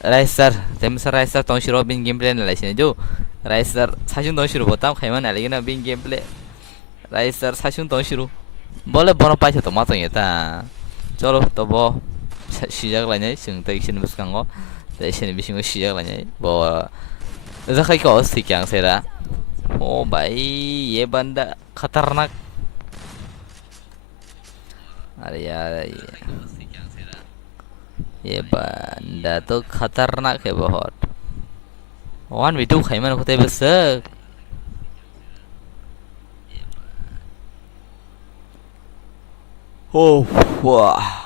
racer tong shiro bin gameplay na sini jo racer 사준 tong shiro botam khaiman aligi na bin gameplay racer 사준 tong shiro boleh bono paisa to matong eta चलो तो वो 시작 라냐 지금 대신 무슨 거 대신 비신 거 시작 라냐 뭐 ऐसा कहीं और सीखा सेरा ओ भाई ये बंदा खतरनाक अरे यार ये बंदा तो खतरनाक है बहुत 1v2 खाई मैंने खुद बस ओ वाह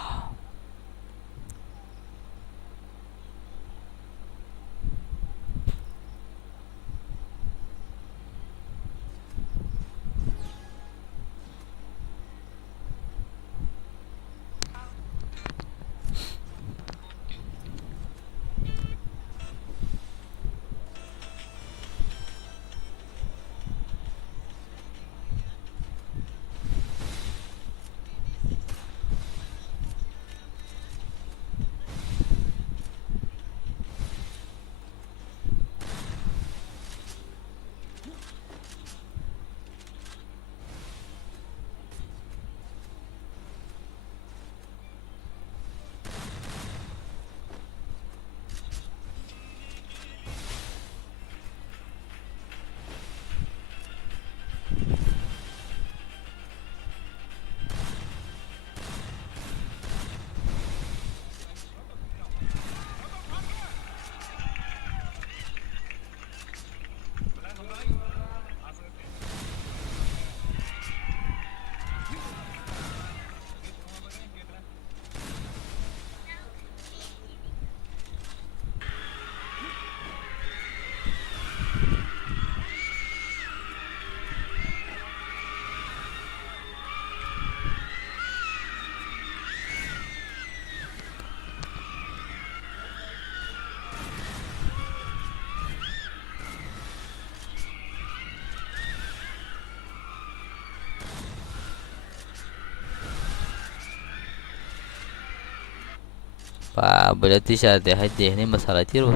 Và berarti saya deh ini masalah tiru.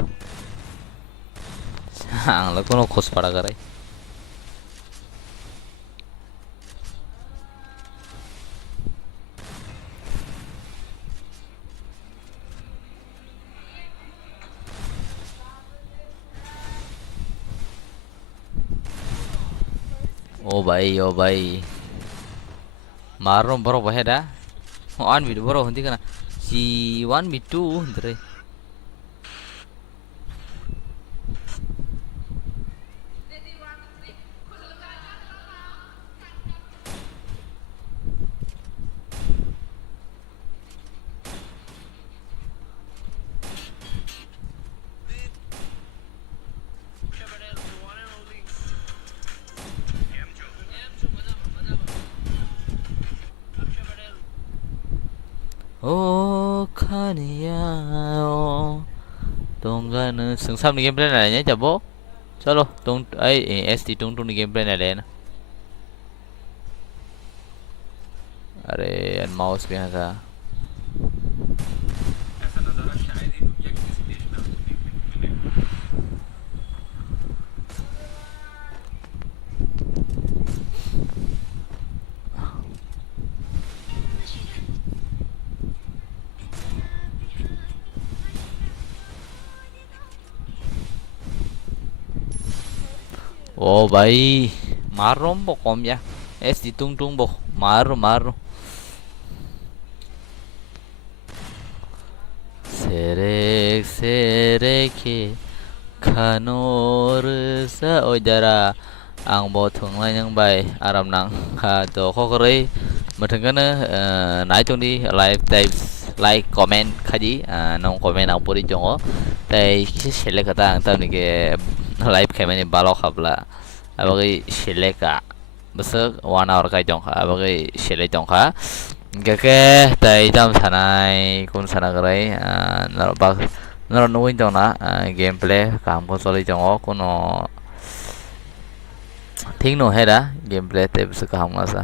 Ang lagu no kos pada garai. Oh भाई मारो बरो बहेदा वन बी बरो हंती कना si 1v2 ndre oh khania oh tonggan sengsam ni gameplay này nhé chào bố chalo tung ấy st tung tung ni gameplay này lên अरे माउस भी यहाँ था ओ भाई मार रहा हूँ कौन या ऐसी तुंग तुंग बो मारो सेरे के खानोर सा ओजरा आं बो थुंलाय नों बाय आराम नां हा तो खकरै मथंगनो नाय तोंनि लाइक कमेन्ट खादि नों कमेन्ट आं परि दङ ताई सेलेक्ट कथा आं तानिके लाइभ खायमानि बाल' खाब्ला आबागै सेलेक्टआ Basak 1 hour kai dongkha abagai select dongkha gake tai jam sanai kun sana grai naro nuin dongna gameplay kam ko soli dongo kono thing no heda gameplay te bus ka hamga sa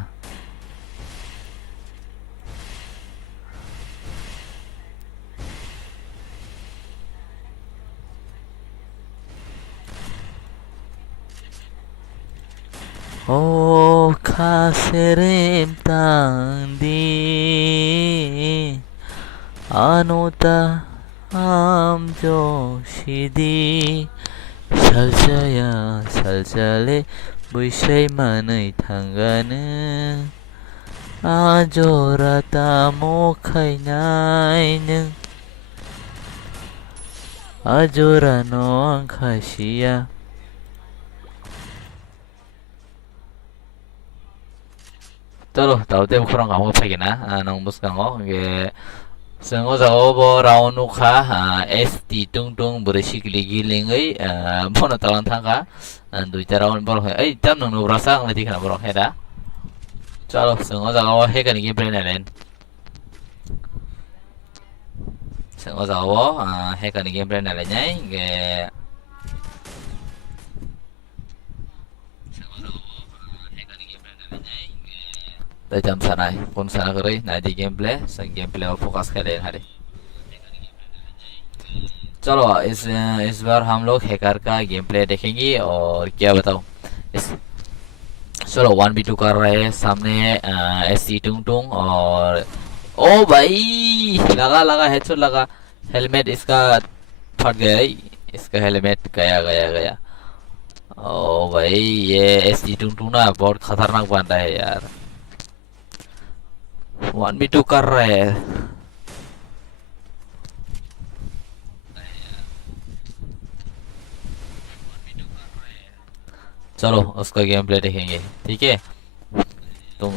oh kaserem tandi anota amjo shidi salsale buisai manai thangane ajorata mo khainai nung ajora no khasiya चलो ताउते खरं गामो फैगोना नों बुसगाङो गे जोङो जावबो राउन्ड खा एसटी टुं टुं बोरैसि गिलिङै बनो तालान थांगा दुइटा राउन्ड बर ओइ ताम नों नब्रासा आंलाय दिखना बर हेदा चलो जोङो जावो हेगानि गेमप्ले नायलेन जोङो जावो हेगानि गेमप्ले नायलायनाय गे Tại chăm sana này, con sana kiri, này di gameplay, sang gameplay और फोकस करें हरे। चलो इस बार हम लोग हैकर का गेमप्ले देखेंगे और क्या बताऊं चलो 1v2 कर रहे हैं सामने एससी टुंग टुंग और ओ भाई लगा हेडशॉट लगा हेलमेट इसका फट गया इसका हेलमेट गया ओ भाई ये एससी टुंग टुंग ना बहुत खतरनाक बन रहा है यार 1v2 कर रहे हैं चलो उसका गेम प्ले देखेंगे ठीक है तुम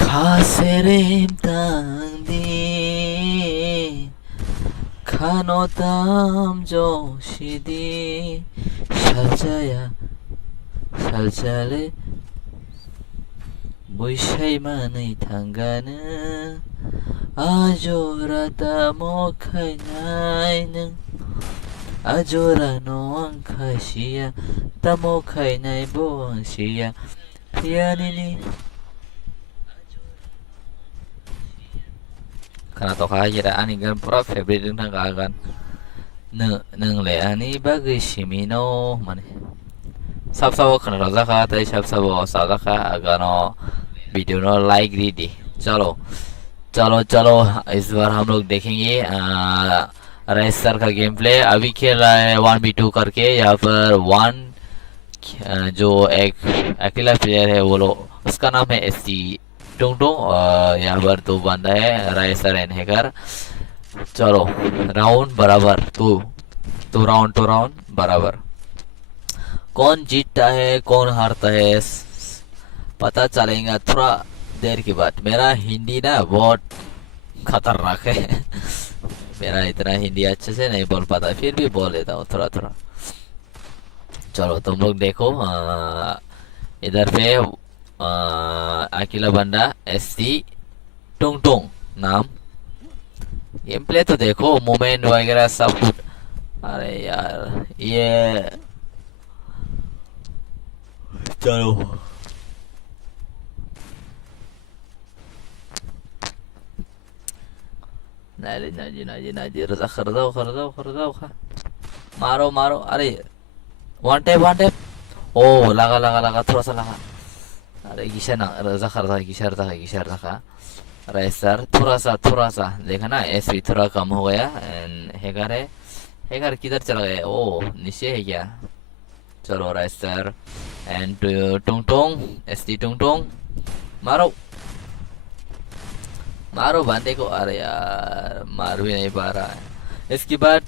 खासेरेम तांदी खानोताम जोशिदी 살살에 बुइसाइ मानै थांगानो आजराता मखायनाय नों Ajora no ang khashia tamo khai nai bo ang shia pianini kana to kha yera ani gan pura favorite na ka gan nang le ani bagi shimino mane sab sab khana raza kha tai sab sab sada kha agano video नो लाइक दी दी चलो चलो चलो इस बार हम लोग देखेंगे रेसर का गेम प्ले अभी खेल रहा है 1v2 करके यहाँ पर जो एक अकेला प्लेयर है वो लोग उसका नाम है एसटी टुंग टुंग यहाँ पर दो बंदा है रेसर एंड हैकर चलो राउंड बराबर तो राउंड बराबर कौन जीतता है कौन हारता है पता चलेगा थोड़ा देर के बाद मेरा हिंदी ना बहुत खतरनाक है मेरा इतना हिंदी अच्छे से नहीं बोल पाता फिर भी बोल लेता हूँ थोड़ा थोड़ा चलो तुम लोग देखो इधर पे अकेला बंदा एसटी टुंग टुंग नाम गेम प्ले तो देखो मूवमेंट वगैरह सब कुछ अरे यार ये चलो नाजी रजा खरदाओ खा मारो अरे वन टैप ओ लगा थोड़ा सा लगा अरे गिशा ना रजा खरदा खा रेसर थोड़ा सा देखा ना एसपी थोड़ा कम हो गया एंड हैकर किधर चला गया ओ नीचे है क्या चलो racer and Tung Tung ST टुंग टुंग मारो बंदे को अरे यार मार भी नहीं पा रहा है इसके बाद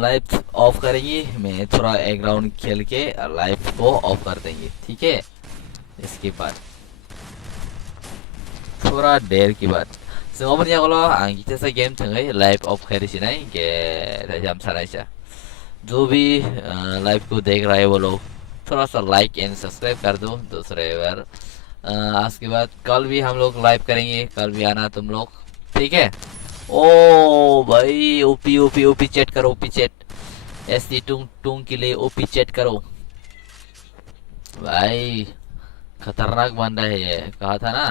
लाइव ऑफ करेंगे मैं थोड़ा एक राउंड खेल के लाइव को ऑफ कर देंगे ठीक है इसके बाद थोड़ा देर के बाद semua ya kalau kita से गेम थंगे लाइव ऑफ करें नहीं के जम सारा जो भी लाइव को देख रहा है वो लोग थोड़ा सा लाइक एंड सब्सक्राइब कर दो दूसरे बार आज के बाद कल भी हम लोग लाइव करेंगे कल भी आना तुम लोग ठीक है ओ भाई ओपी चैट करो ओपी चैट एसटी टुंग के लिए ओपी चैट करो भाई खतरनाक बंदा है ये कहा था ना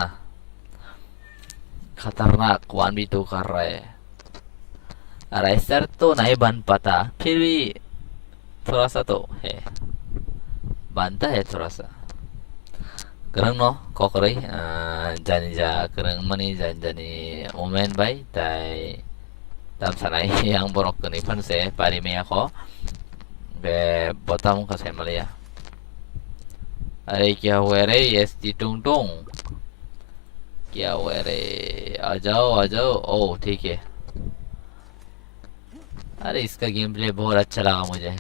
खतरनाक 1v2 कर रहा है रेसर तो नहीं बन पाता फिर भी थोड़ा सा तो है बनता है थोड़ा सा kereng no kokorai jani ja kereng mani jani omen bai tai tam sanai yang borok keni pan se pari me ako be botam ka se malia अरे क्या हुआ रे एसटी टुंग टुंग क्या हुआ रे आ जाओ ओ ठीक है अरे इसका गेम प्ले बहुत अच्छा लगा मुझे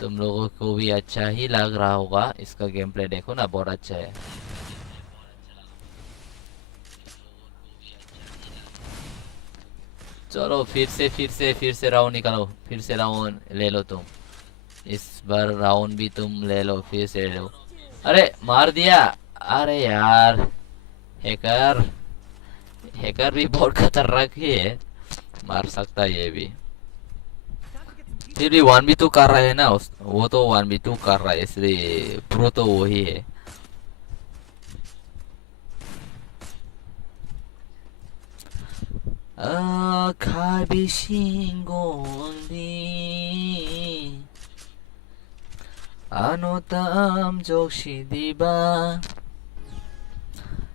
तुम लोगों को भी अच्छा ही लग रहा होगा इसका गेम प्ले देखो ना बहुत अच्छा है चलो फिर से राउंड निकालो फिर से राउंड ले लो तुम इस बार राउंड भी तुम ले लो फिर से ले लो अरे मार दिया अरे यार हैकर भी बहुत खतरनाक ही है मार सकता है ये भी फिर भी 1v2 कर रहा है ना वो तो 1v2 कर रहा है इसलिए प्रो तो वही है 아노땀 적시디바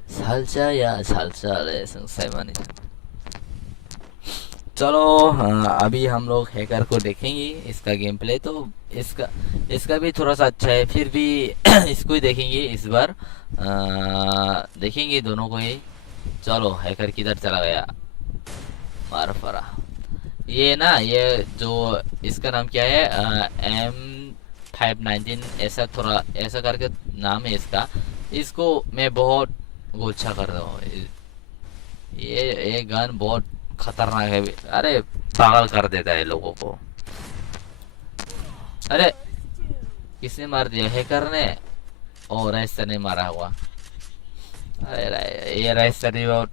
살자야 살자래 संसायमानी चलो अभी हम लोग हैकर को देखेंगे इसका गेम प्ले तो इसका भी थोड़ा सा अच्छा है फिर भी इसको ही देखेंगे इस बार देखेंगे दोनों को ही चलो हैकर किधर चला गया मार फरा ये ना ये जो इसका नाम क्या है M519 ऐसा थोड़ा ऐसा करके नाम है इसको मैं बहुत गोच्छा कर रहा हूँ ये गन बहुत खतरनाक है अरे पागल कर देता है लोगों को अरे किसने मार दिया हैकर ने और रेसर ने मारा हुआ अरे ये रेसर ने बहुत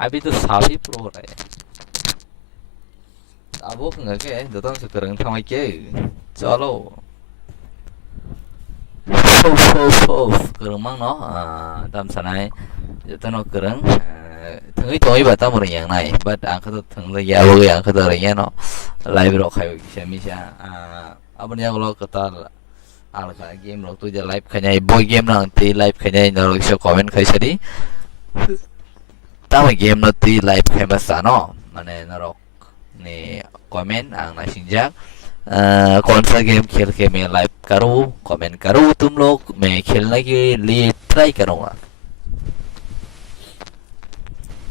अभी तो साफ ही प्रो हो रहा है abo nggak ke datang sekarang thamai ke chalo kerang mang nó tam sanai jatuh no kerang thằng tôi bảo tao mộtอย่างnày but ang kata thằng lagi abo yang kata orangnya no live rock kayak bisa bisa apa nih kalau kata alka game lo tuh aja live kayaknya boy game nanti live kayaknya nol bisa komen kayak tadi tahu game nanti live kayak bahasa no mana nol nih komen ang nasinjak कौन सा गेम खेल के मैं लाइव करूँ कमेंट करूँ तुम लोग मैं खेलने के लिए ट्राई करूँगा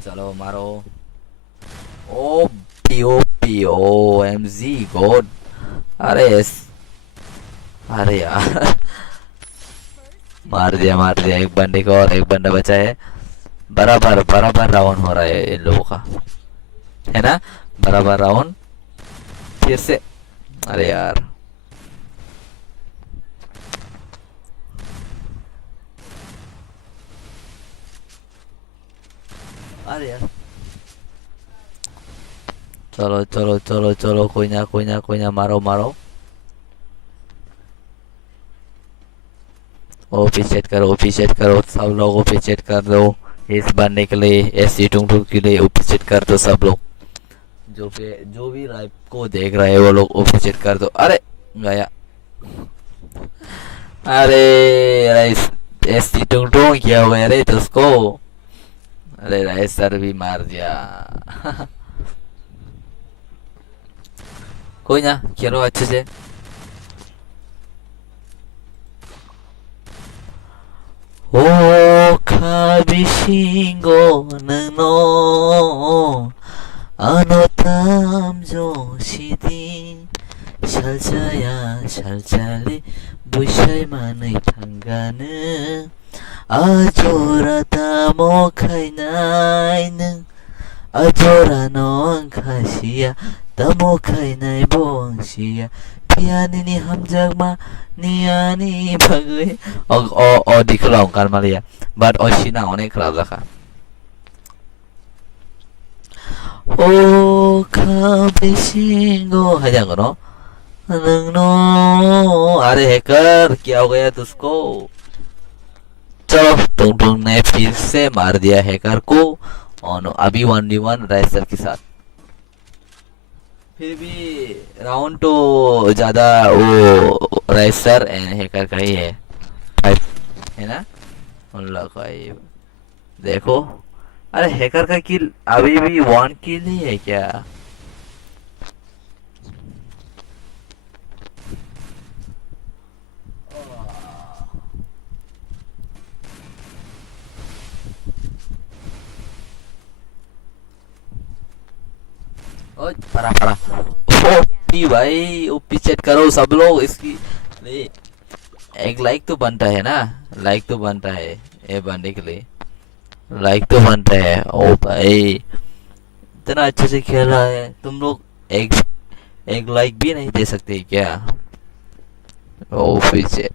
चलो मारो O P O M G God अरे अरे यार मार दिया एक बंदे को और एक बंदा बचा है बराबर राउंड हो रहा है इन लोगों का है ना बराबर राउंड फिर से अरे यार अरे यार चलो कोई ना मारो ओपी सेट करो सब लोग ओपी सेट कर दो इस बनने के लिए ऐसी टुंग के लिए ओपी सेट कर दो सब लोग जो भी लाइव को देख रहे हैं वो लोग ओपी सेट कर दो अरे गया अरे ऐसी टुंग क्या हो गया रे उसको अरे राइस सर भी मार दिया कोई ना खेलो अच्छे से ओ खाबिशिंगो ननो 아노탐 조시디 살자야 살잘리 부샤이만의 tanga는 아조라다 모카이나이는 아조라노 카시야 다모카이나이 봉시야 피아니니 함작마 니아니 바그에 디클라운 깔말이야 but 어시나 오네 클라자카 ओ खाबिशिंगो हजा करो नंगनो अरे हैकर क्या हो गया तुझको चलो टुंग ने फिर से मार दिया हैकर को और अभी 1v1 राइसर के साथ फिर भी राउंड तो ज्यादा वो राइसर एंड हैकर का ही है 5 है ना उन लोग का ही देखो अरे हैकर का किल अभी भी 1 किल नहीं है क्या परा ओपी भाई ओपी चेक करो सब लोग इसकी एक लाइक तो बनता है ना लाइक तो बनता है ये बनने के लिए लाइक तो बनता है ओ भाई इतना अच्छे से खेल रहा है तुम लोग एक लाइक भी नहीं दे सकते क्या ओ पीछे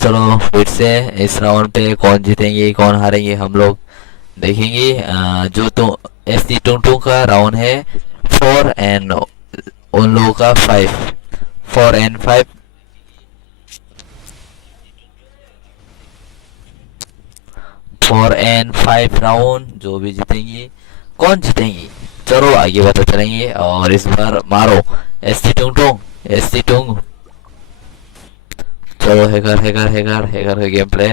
चलो फिर से इस राउंड पे कौन जीतेंगे कौन हारेंगे हम लोग देखेंगे जो तो एसटी टू का राउंड है 4 एंड उन लोगों का 5 4 एंड 5 4 एंड 5 राउंड जो भी जीतेंगे कौन जीतेंगे चलो आगे बढ़ते चलेंगे और इस बार मारो एसटी टू चलो हैकर का गेम प्ले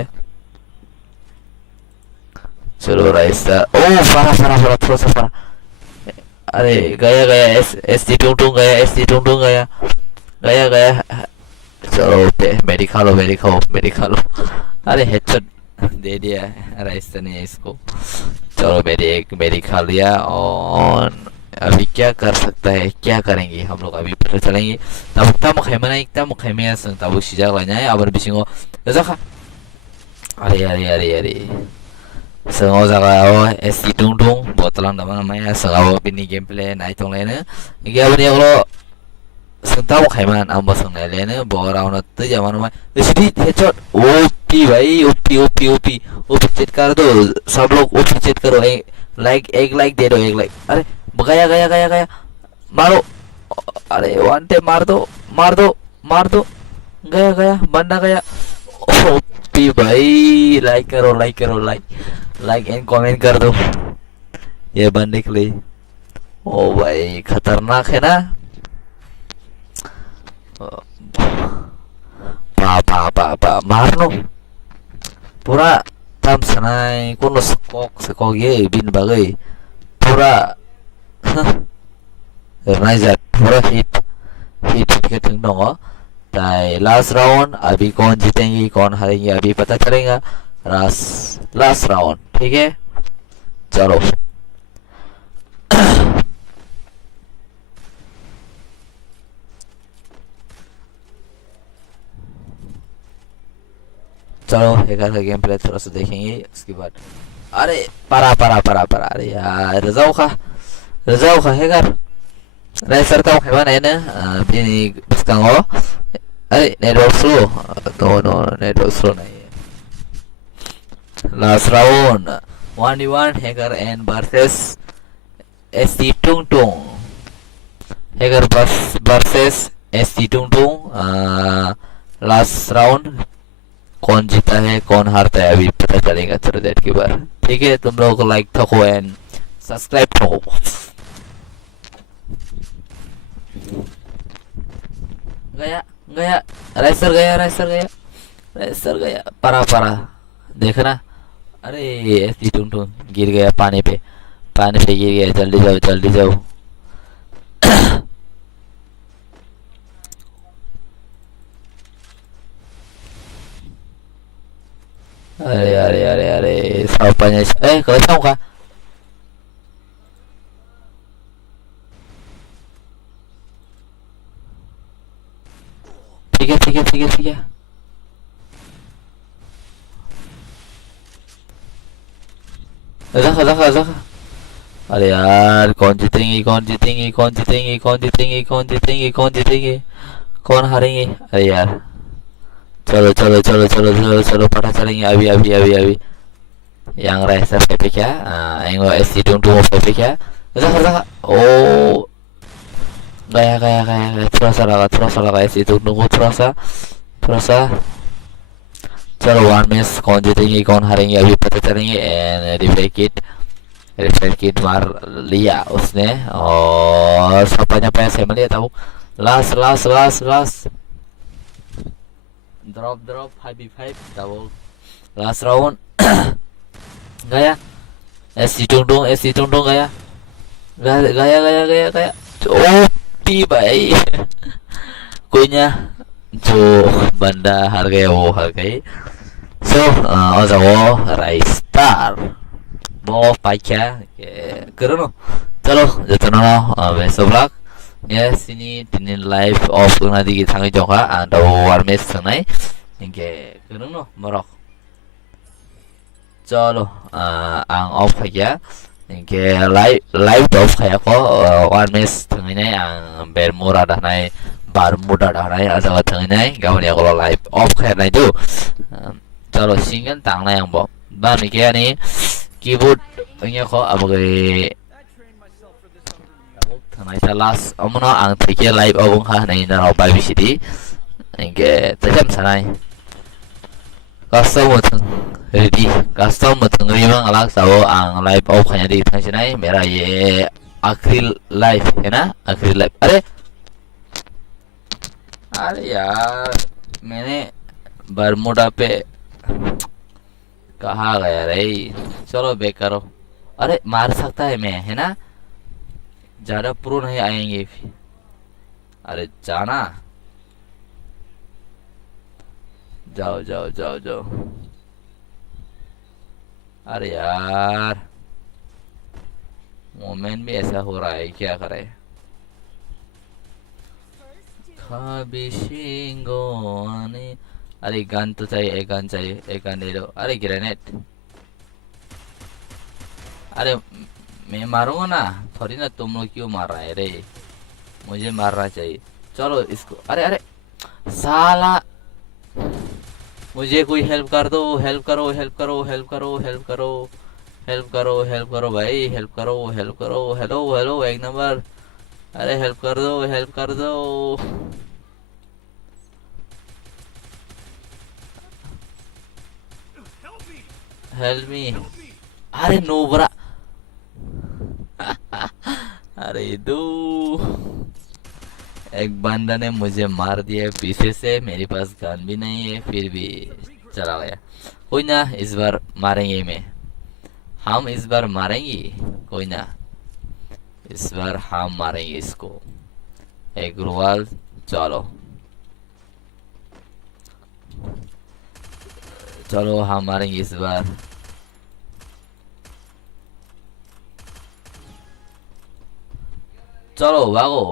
चलो राइसर ओ फरा थोड़ा सा फरा अरे गया एसटी टू गया चलो मेडिखा लो अरे हेडशॉट दे दिया राइसर ने इसको चलो मेरी खा लिया और अभी क्या कर सकता है क्या करेंगे हम लोग अभी पता चलेंगे तब मुखैमना तब सिजाक लाइनाय आबार बिसिङाव जाखा अरे Sengaja jaga SC tung tung botalang dama namanya sengaja bini gameplay naik tong lainnya. Ini apa nih kalau sentak khaiman ambo sang lainnya bawa raun itu zaman namanya. Jadi headshot OP भाई OP चेक कर दो सब लोग OP चेक करो एक लाइक दे दो एक लाइक अरे गया मारो अरे वन टे मार दो गया बंदा गया OP भाई लाइक करो लाइक एंड कमेंट कर दो ये बंदे के लिए ओ भाई खतरनाक है ना पा मारनो पूरा tam sanai kono skok ye bin bagai pura organizer pura hit के टिंग डोंगो ताई लास्ट राउंड अभी कौन जीतेंगे कौन हारेंगे अभी पता चलेगा लास्ट राउंड ठीक है चलो चलो एक आधा गेम प्ले थोड़ा सा देखेंगे उसके बाद अरे परा अरे यार रजाओ का है कर रेसर का हेवन है ना बिनी बिस्कांगो अरे नेटवर्क स्लो नो नेटवर्क स्लो नहीं है last round 1v1 hacker and versus ST टुंग टुंग हैकर वर्सेस एसटी टुंग टुंग लास्ट राउंड कौन जीता है कौन हारता है अभी पता चलेगा थोड़ी देर के बाद ठीक है तुम लोगों को लाइक ठोको एंड सब्सक्राइब ठोको गया रेसर गया परा देखना अरे ऐसी टूं गिर गया पानी पे गिर गया जल्दी जाओ अरे सापanya kalau tahu kah tiga Zaka अरे यार कौन जीतेंगे कौन हारेंगे अरे यार चलो पता चलेंगे अभी yang racer PP क्या yang SC tung PP क्या Zaka oh gaya terasa लगा SC tung terasa चलो वन मैच कौन जीतेंगे कौन हारेंगे अभी पता चलेंगे एंड रिफ्रेश किट मार लिया उसने और sapanya पैसे में लिया था last drop 5v5 double last round gaya SC tung gaya OP भाई कोईnya जो बंदा हार गया वो हार गए so Rai Star mau pakai keren चलो जतना besok vlog ya sini tinin live off nanti kita tanggi juga ada warmes senai ingke keren no morok चलो ang off aja ingke live off kayak ko warmes tengene ang bermurah dah naik Bermuda dah naik asal tengene gawan ya kalau live off kayak naik tu चलो single तांगना yang bo ba mikir ni keyboard ini ko abagai tanai talas amuno ang trikir live obong ha nai na ro ba bisidi ingke tajam sanai custom muteng rimang alak sawo ang live off khanya di thang sinai mera ye akhir live है ना akhir live अरे यार मैंने बरमुडा पे कहा गया रे चलो बेक करो अरे मार सकता है मैं है ना ज्यादा प्रो नहीं आएंगे फिर अरे जाना जाओ अरे यार मोमेंट भी ऐसा हो रहा है क्या करे खाबिशिंगो अरे गन तो चाहिए एक गन दे दो अरे ग्रेनेड अरे मैं मारूंगा ना, थोड़ी ना तुम लोग क्यों मार रहे हैं रे, मुझे मारना चाहिए। चलो इसको, अरे अरे साला, मुझे कोई हेल्प कर दो, हेल्प करो, हेल्प करो, हेल्प करो, हेल्प करो, हेल्प करो, हेल्प करो भाई, हेल्प करो, हेल्प करो, हेलो हेलो एक नंबर, अरे हेल्प कर दो, हेल्प कर दो। हेल्प मी, अरे नोबरा, अरे दो, एक बंदा ने मुझे मार दिया पीछे से, मेरे पास गन भी नहीं है, फिर भी चला गया। कोई ना, इस बार मारेंगे, हम इस बार मारेंगे, कोई ना, इस बार हम मारेंगे इसको, एक ग्रोवाल। चलो चलो हम मारेंगे इस बार। चलो भागो।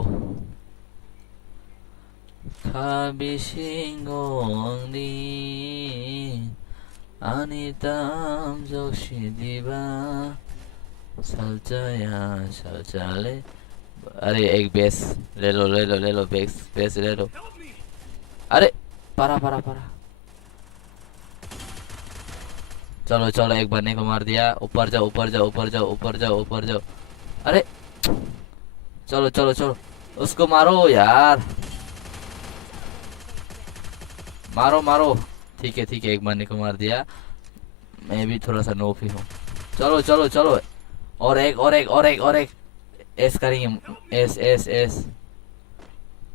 खाबिसिंगोंनि 아니담 적시 디바 살자야 살자ले। अरे एक बेस ले लो, ले लो, ले लो, बेस बेस ले लो। अरे पारा पारा पारा, चलो चलो, एक बंदे को मार दिया। ऊपर जाओ, ऊपर जाओ, ऊपर जाओ, ऊपर जाओ, ऊपर जाओ। अरे चलो चलो चलो, उसको मारो यार, मारो मारो। ठीक है ठीक है, एक बंदे को मार दिया, मैं भी थोड़ा सा नोप ही हूँ। चलो चलो चलो, और एक और एक और एक और एक, एस करेंगे, एस एस एस,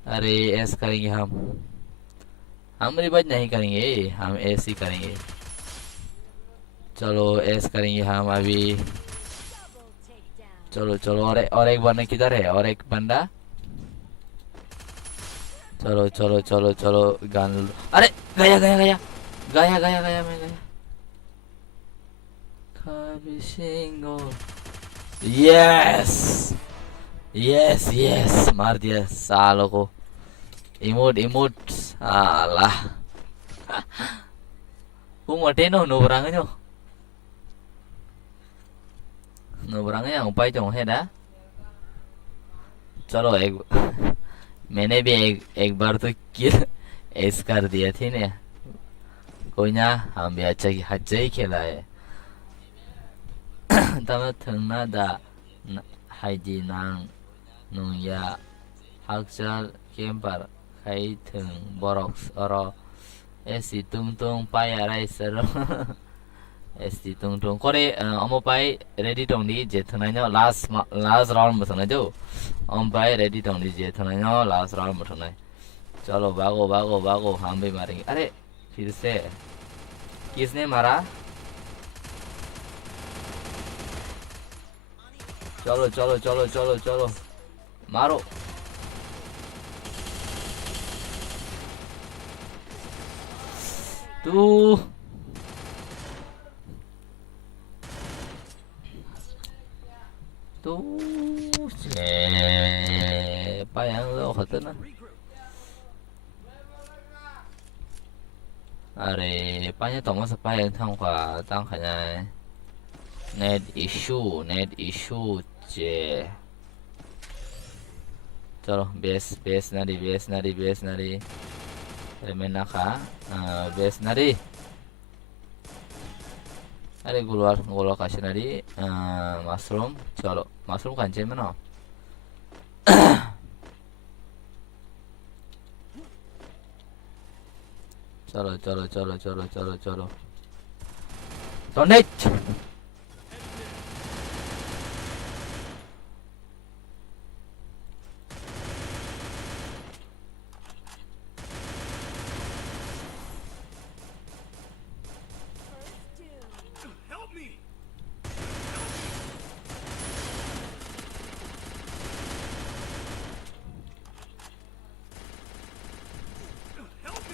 अरे एस करेंगे हम रिवाइज नहीं करेंगे, हम एस ही करेंगे। चलो एस करेंगे हम अभी। चलो चलो, और एक बंदा किधर है, और एक बंदा। चलो चलो चलो चलो, गन, अरे गया गया गया गया गया गया, मैं गया। खाबिसिंगो, यस यस यस, मार दिया सालों को। Emote emote, salah. Kung mati no, no berangnya no. No berangnya yang upay चौं है ना। चलो एक मैंने भी एक बार तो किल एस कर दिया थी ने। कोई ना, हम भी अच्छा ही खेला है। तब थंगना दा हाइदी नांग नुया हाक्चल केम्पर खाई थंग बरक्स और एसी तुंग तुंग पाया राइसर एसी तुंग तुंग करे अमो पाई रेडी टोंडी जेथनाय नो लास्ट राउंड बसना जो अम पाई रेडी टोंडी जेथनाय नो लास्ट राउंड बसना। चलो भागो भागो भागो, हम भी मारेंगे। अरे फिर से किसने मारा। चलो चलो चलो चलो चलो, मारो। तू तू bayang lo khatan na। अरे पानी तो मस्त पानी थांग का तांग खाना नेट इशू जे। चलो बेस बेस नारी बेस नारी बेस नारी रेमेना का बेस नारी। अरे गुलवार गुलवार काशी नारी मशरूम। चलो मशरूम कांचे में ना। चलो चलो चलो चलो चलो चलो तो नेट।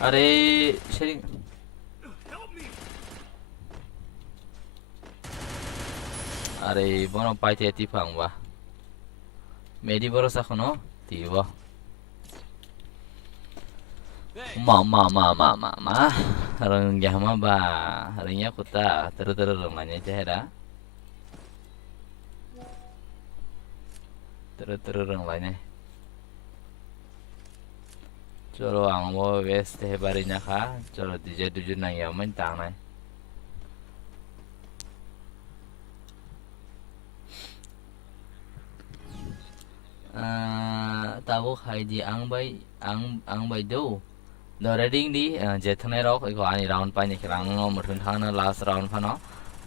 अरे शेरिंग, अरे बोनो पाइते तिफांग बा मेरी भरोसा खनो तीवा मा रंग जहमा बा रंगnya kuta terus terus rumahnya cahera rừng lại này cho lo ang mo west he bari nya kha cho lo dj dujun nang ya mình tang này tao có hay gì ăn bay đâu đồ reading đi je thằng này đó có anh round pa này khang nó một thằng nó last round pa nó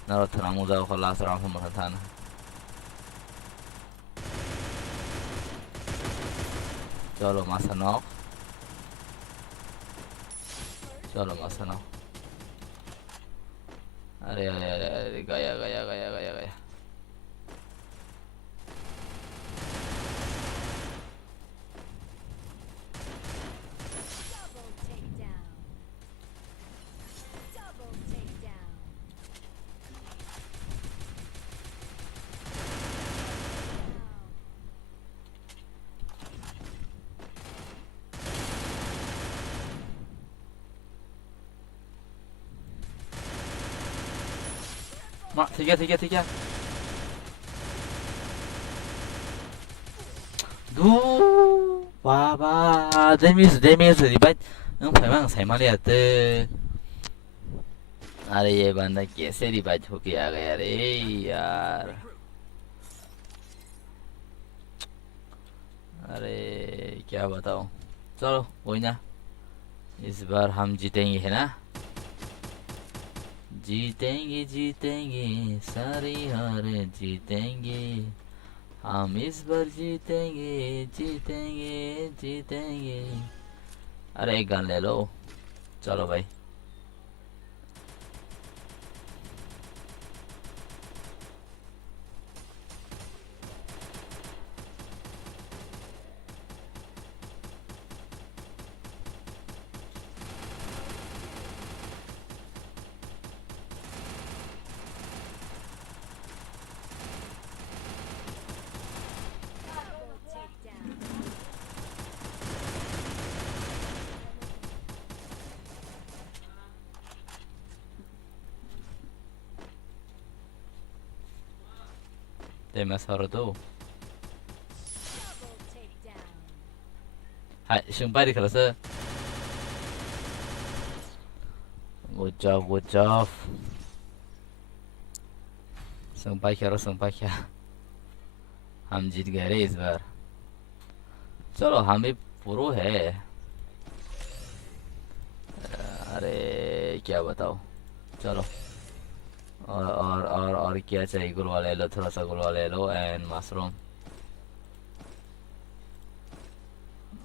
thằng nó giờ có last round một thằng cho lo masa nó चलो मस्त ना अरे अरे अरे अरे गया गया गया गया गया ठीक है đu ba damage thì bắt không phải mang sai mà liền từ अरे ये बंदा कैसे रिवाइज होके आ गया रे यार अरे क्या बताऊं चलो कोई ना इस बार हम जीतेंगे है ना जीतेंगे जीतेंगे सारी हार जीतेंगे हम इस बार जीतेंगे जीतेंगे जीतेंगे अरे एक गन ले लो चलो भाई Tema sarado. Hai, Shunpai di Chwlasa. Good job, good job. Shunpai क्या हम जीत गए रे इस बार चलो हम भी प्रो है अरे क्या बताओ चलो और क्या चाहिए गुलवा ले लो थोड़ा सा गुलवा ले लो एंड मशरूम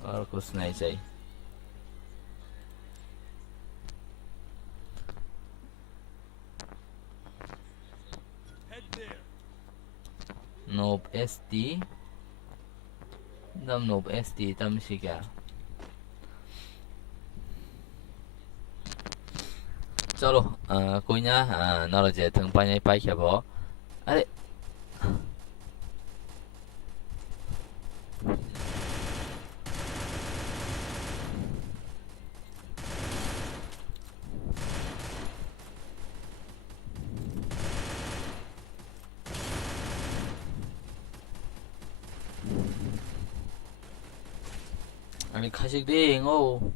और कुछ नहीं चाहिए nộp ST tâm nộp ST tâm gì cả चलो कोई ना नर जे थं पाई पाई खेबो अरे 아니 가식 링 오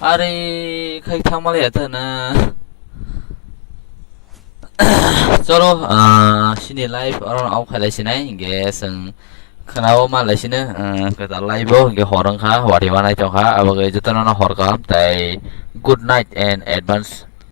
अरे कहीं था माले था ना चलो sini live orang au khalai sinai ge seng khanao ma lai sine kata live ge horang kha wari mana chong kha aba ge jotana na hor kam tai good night and advance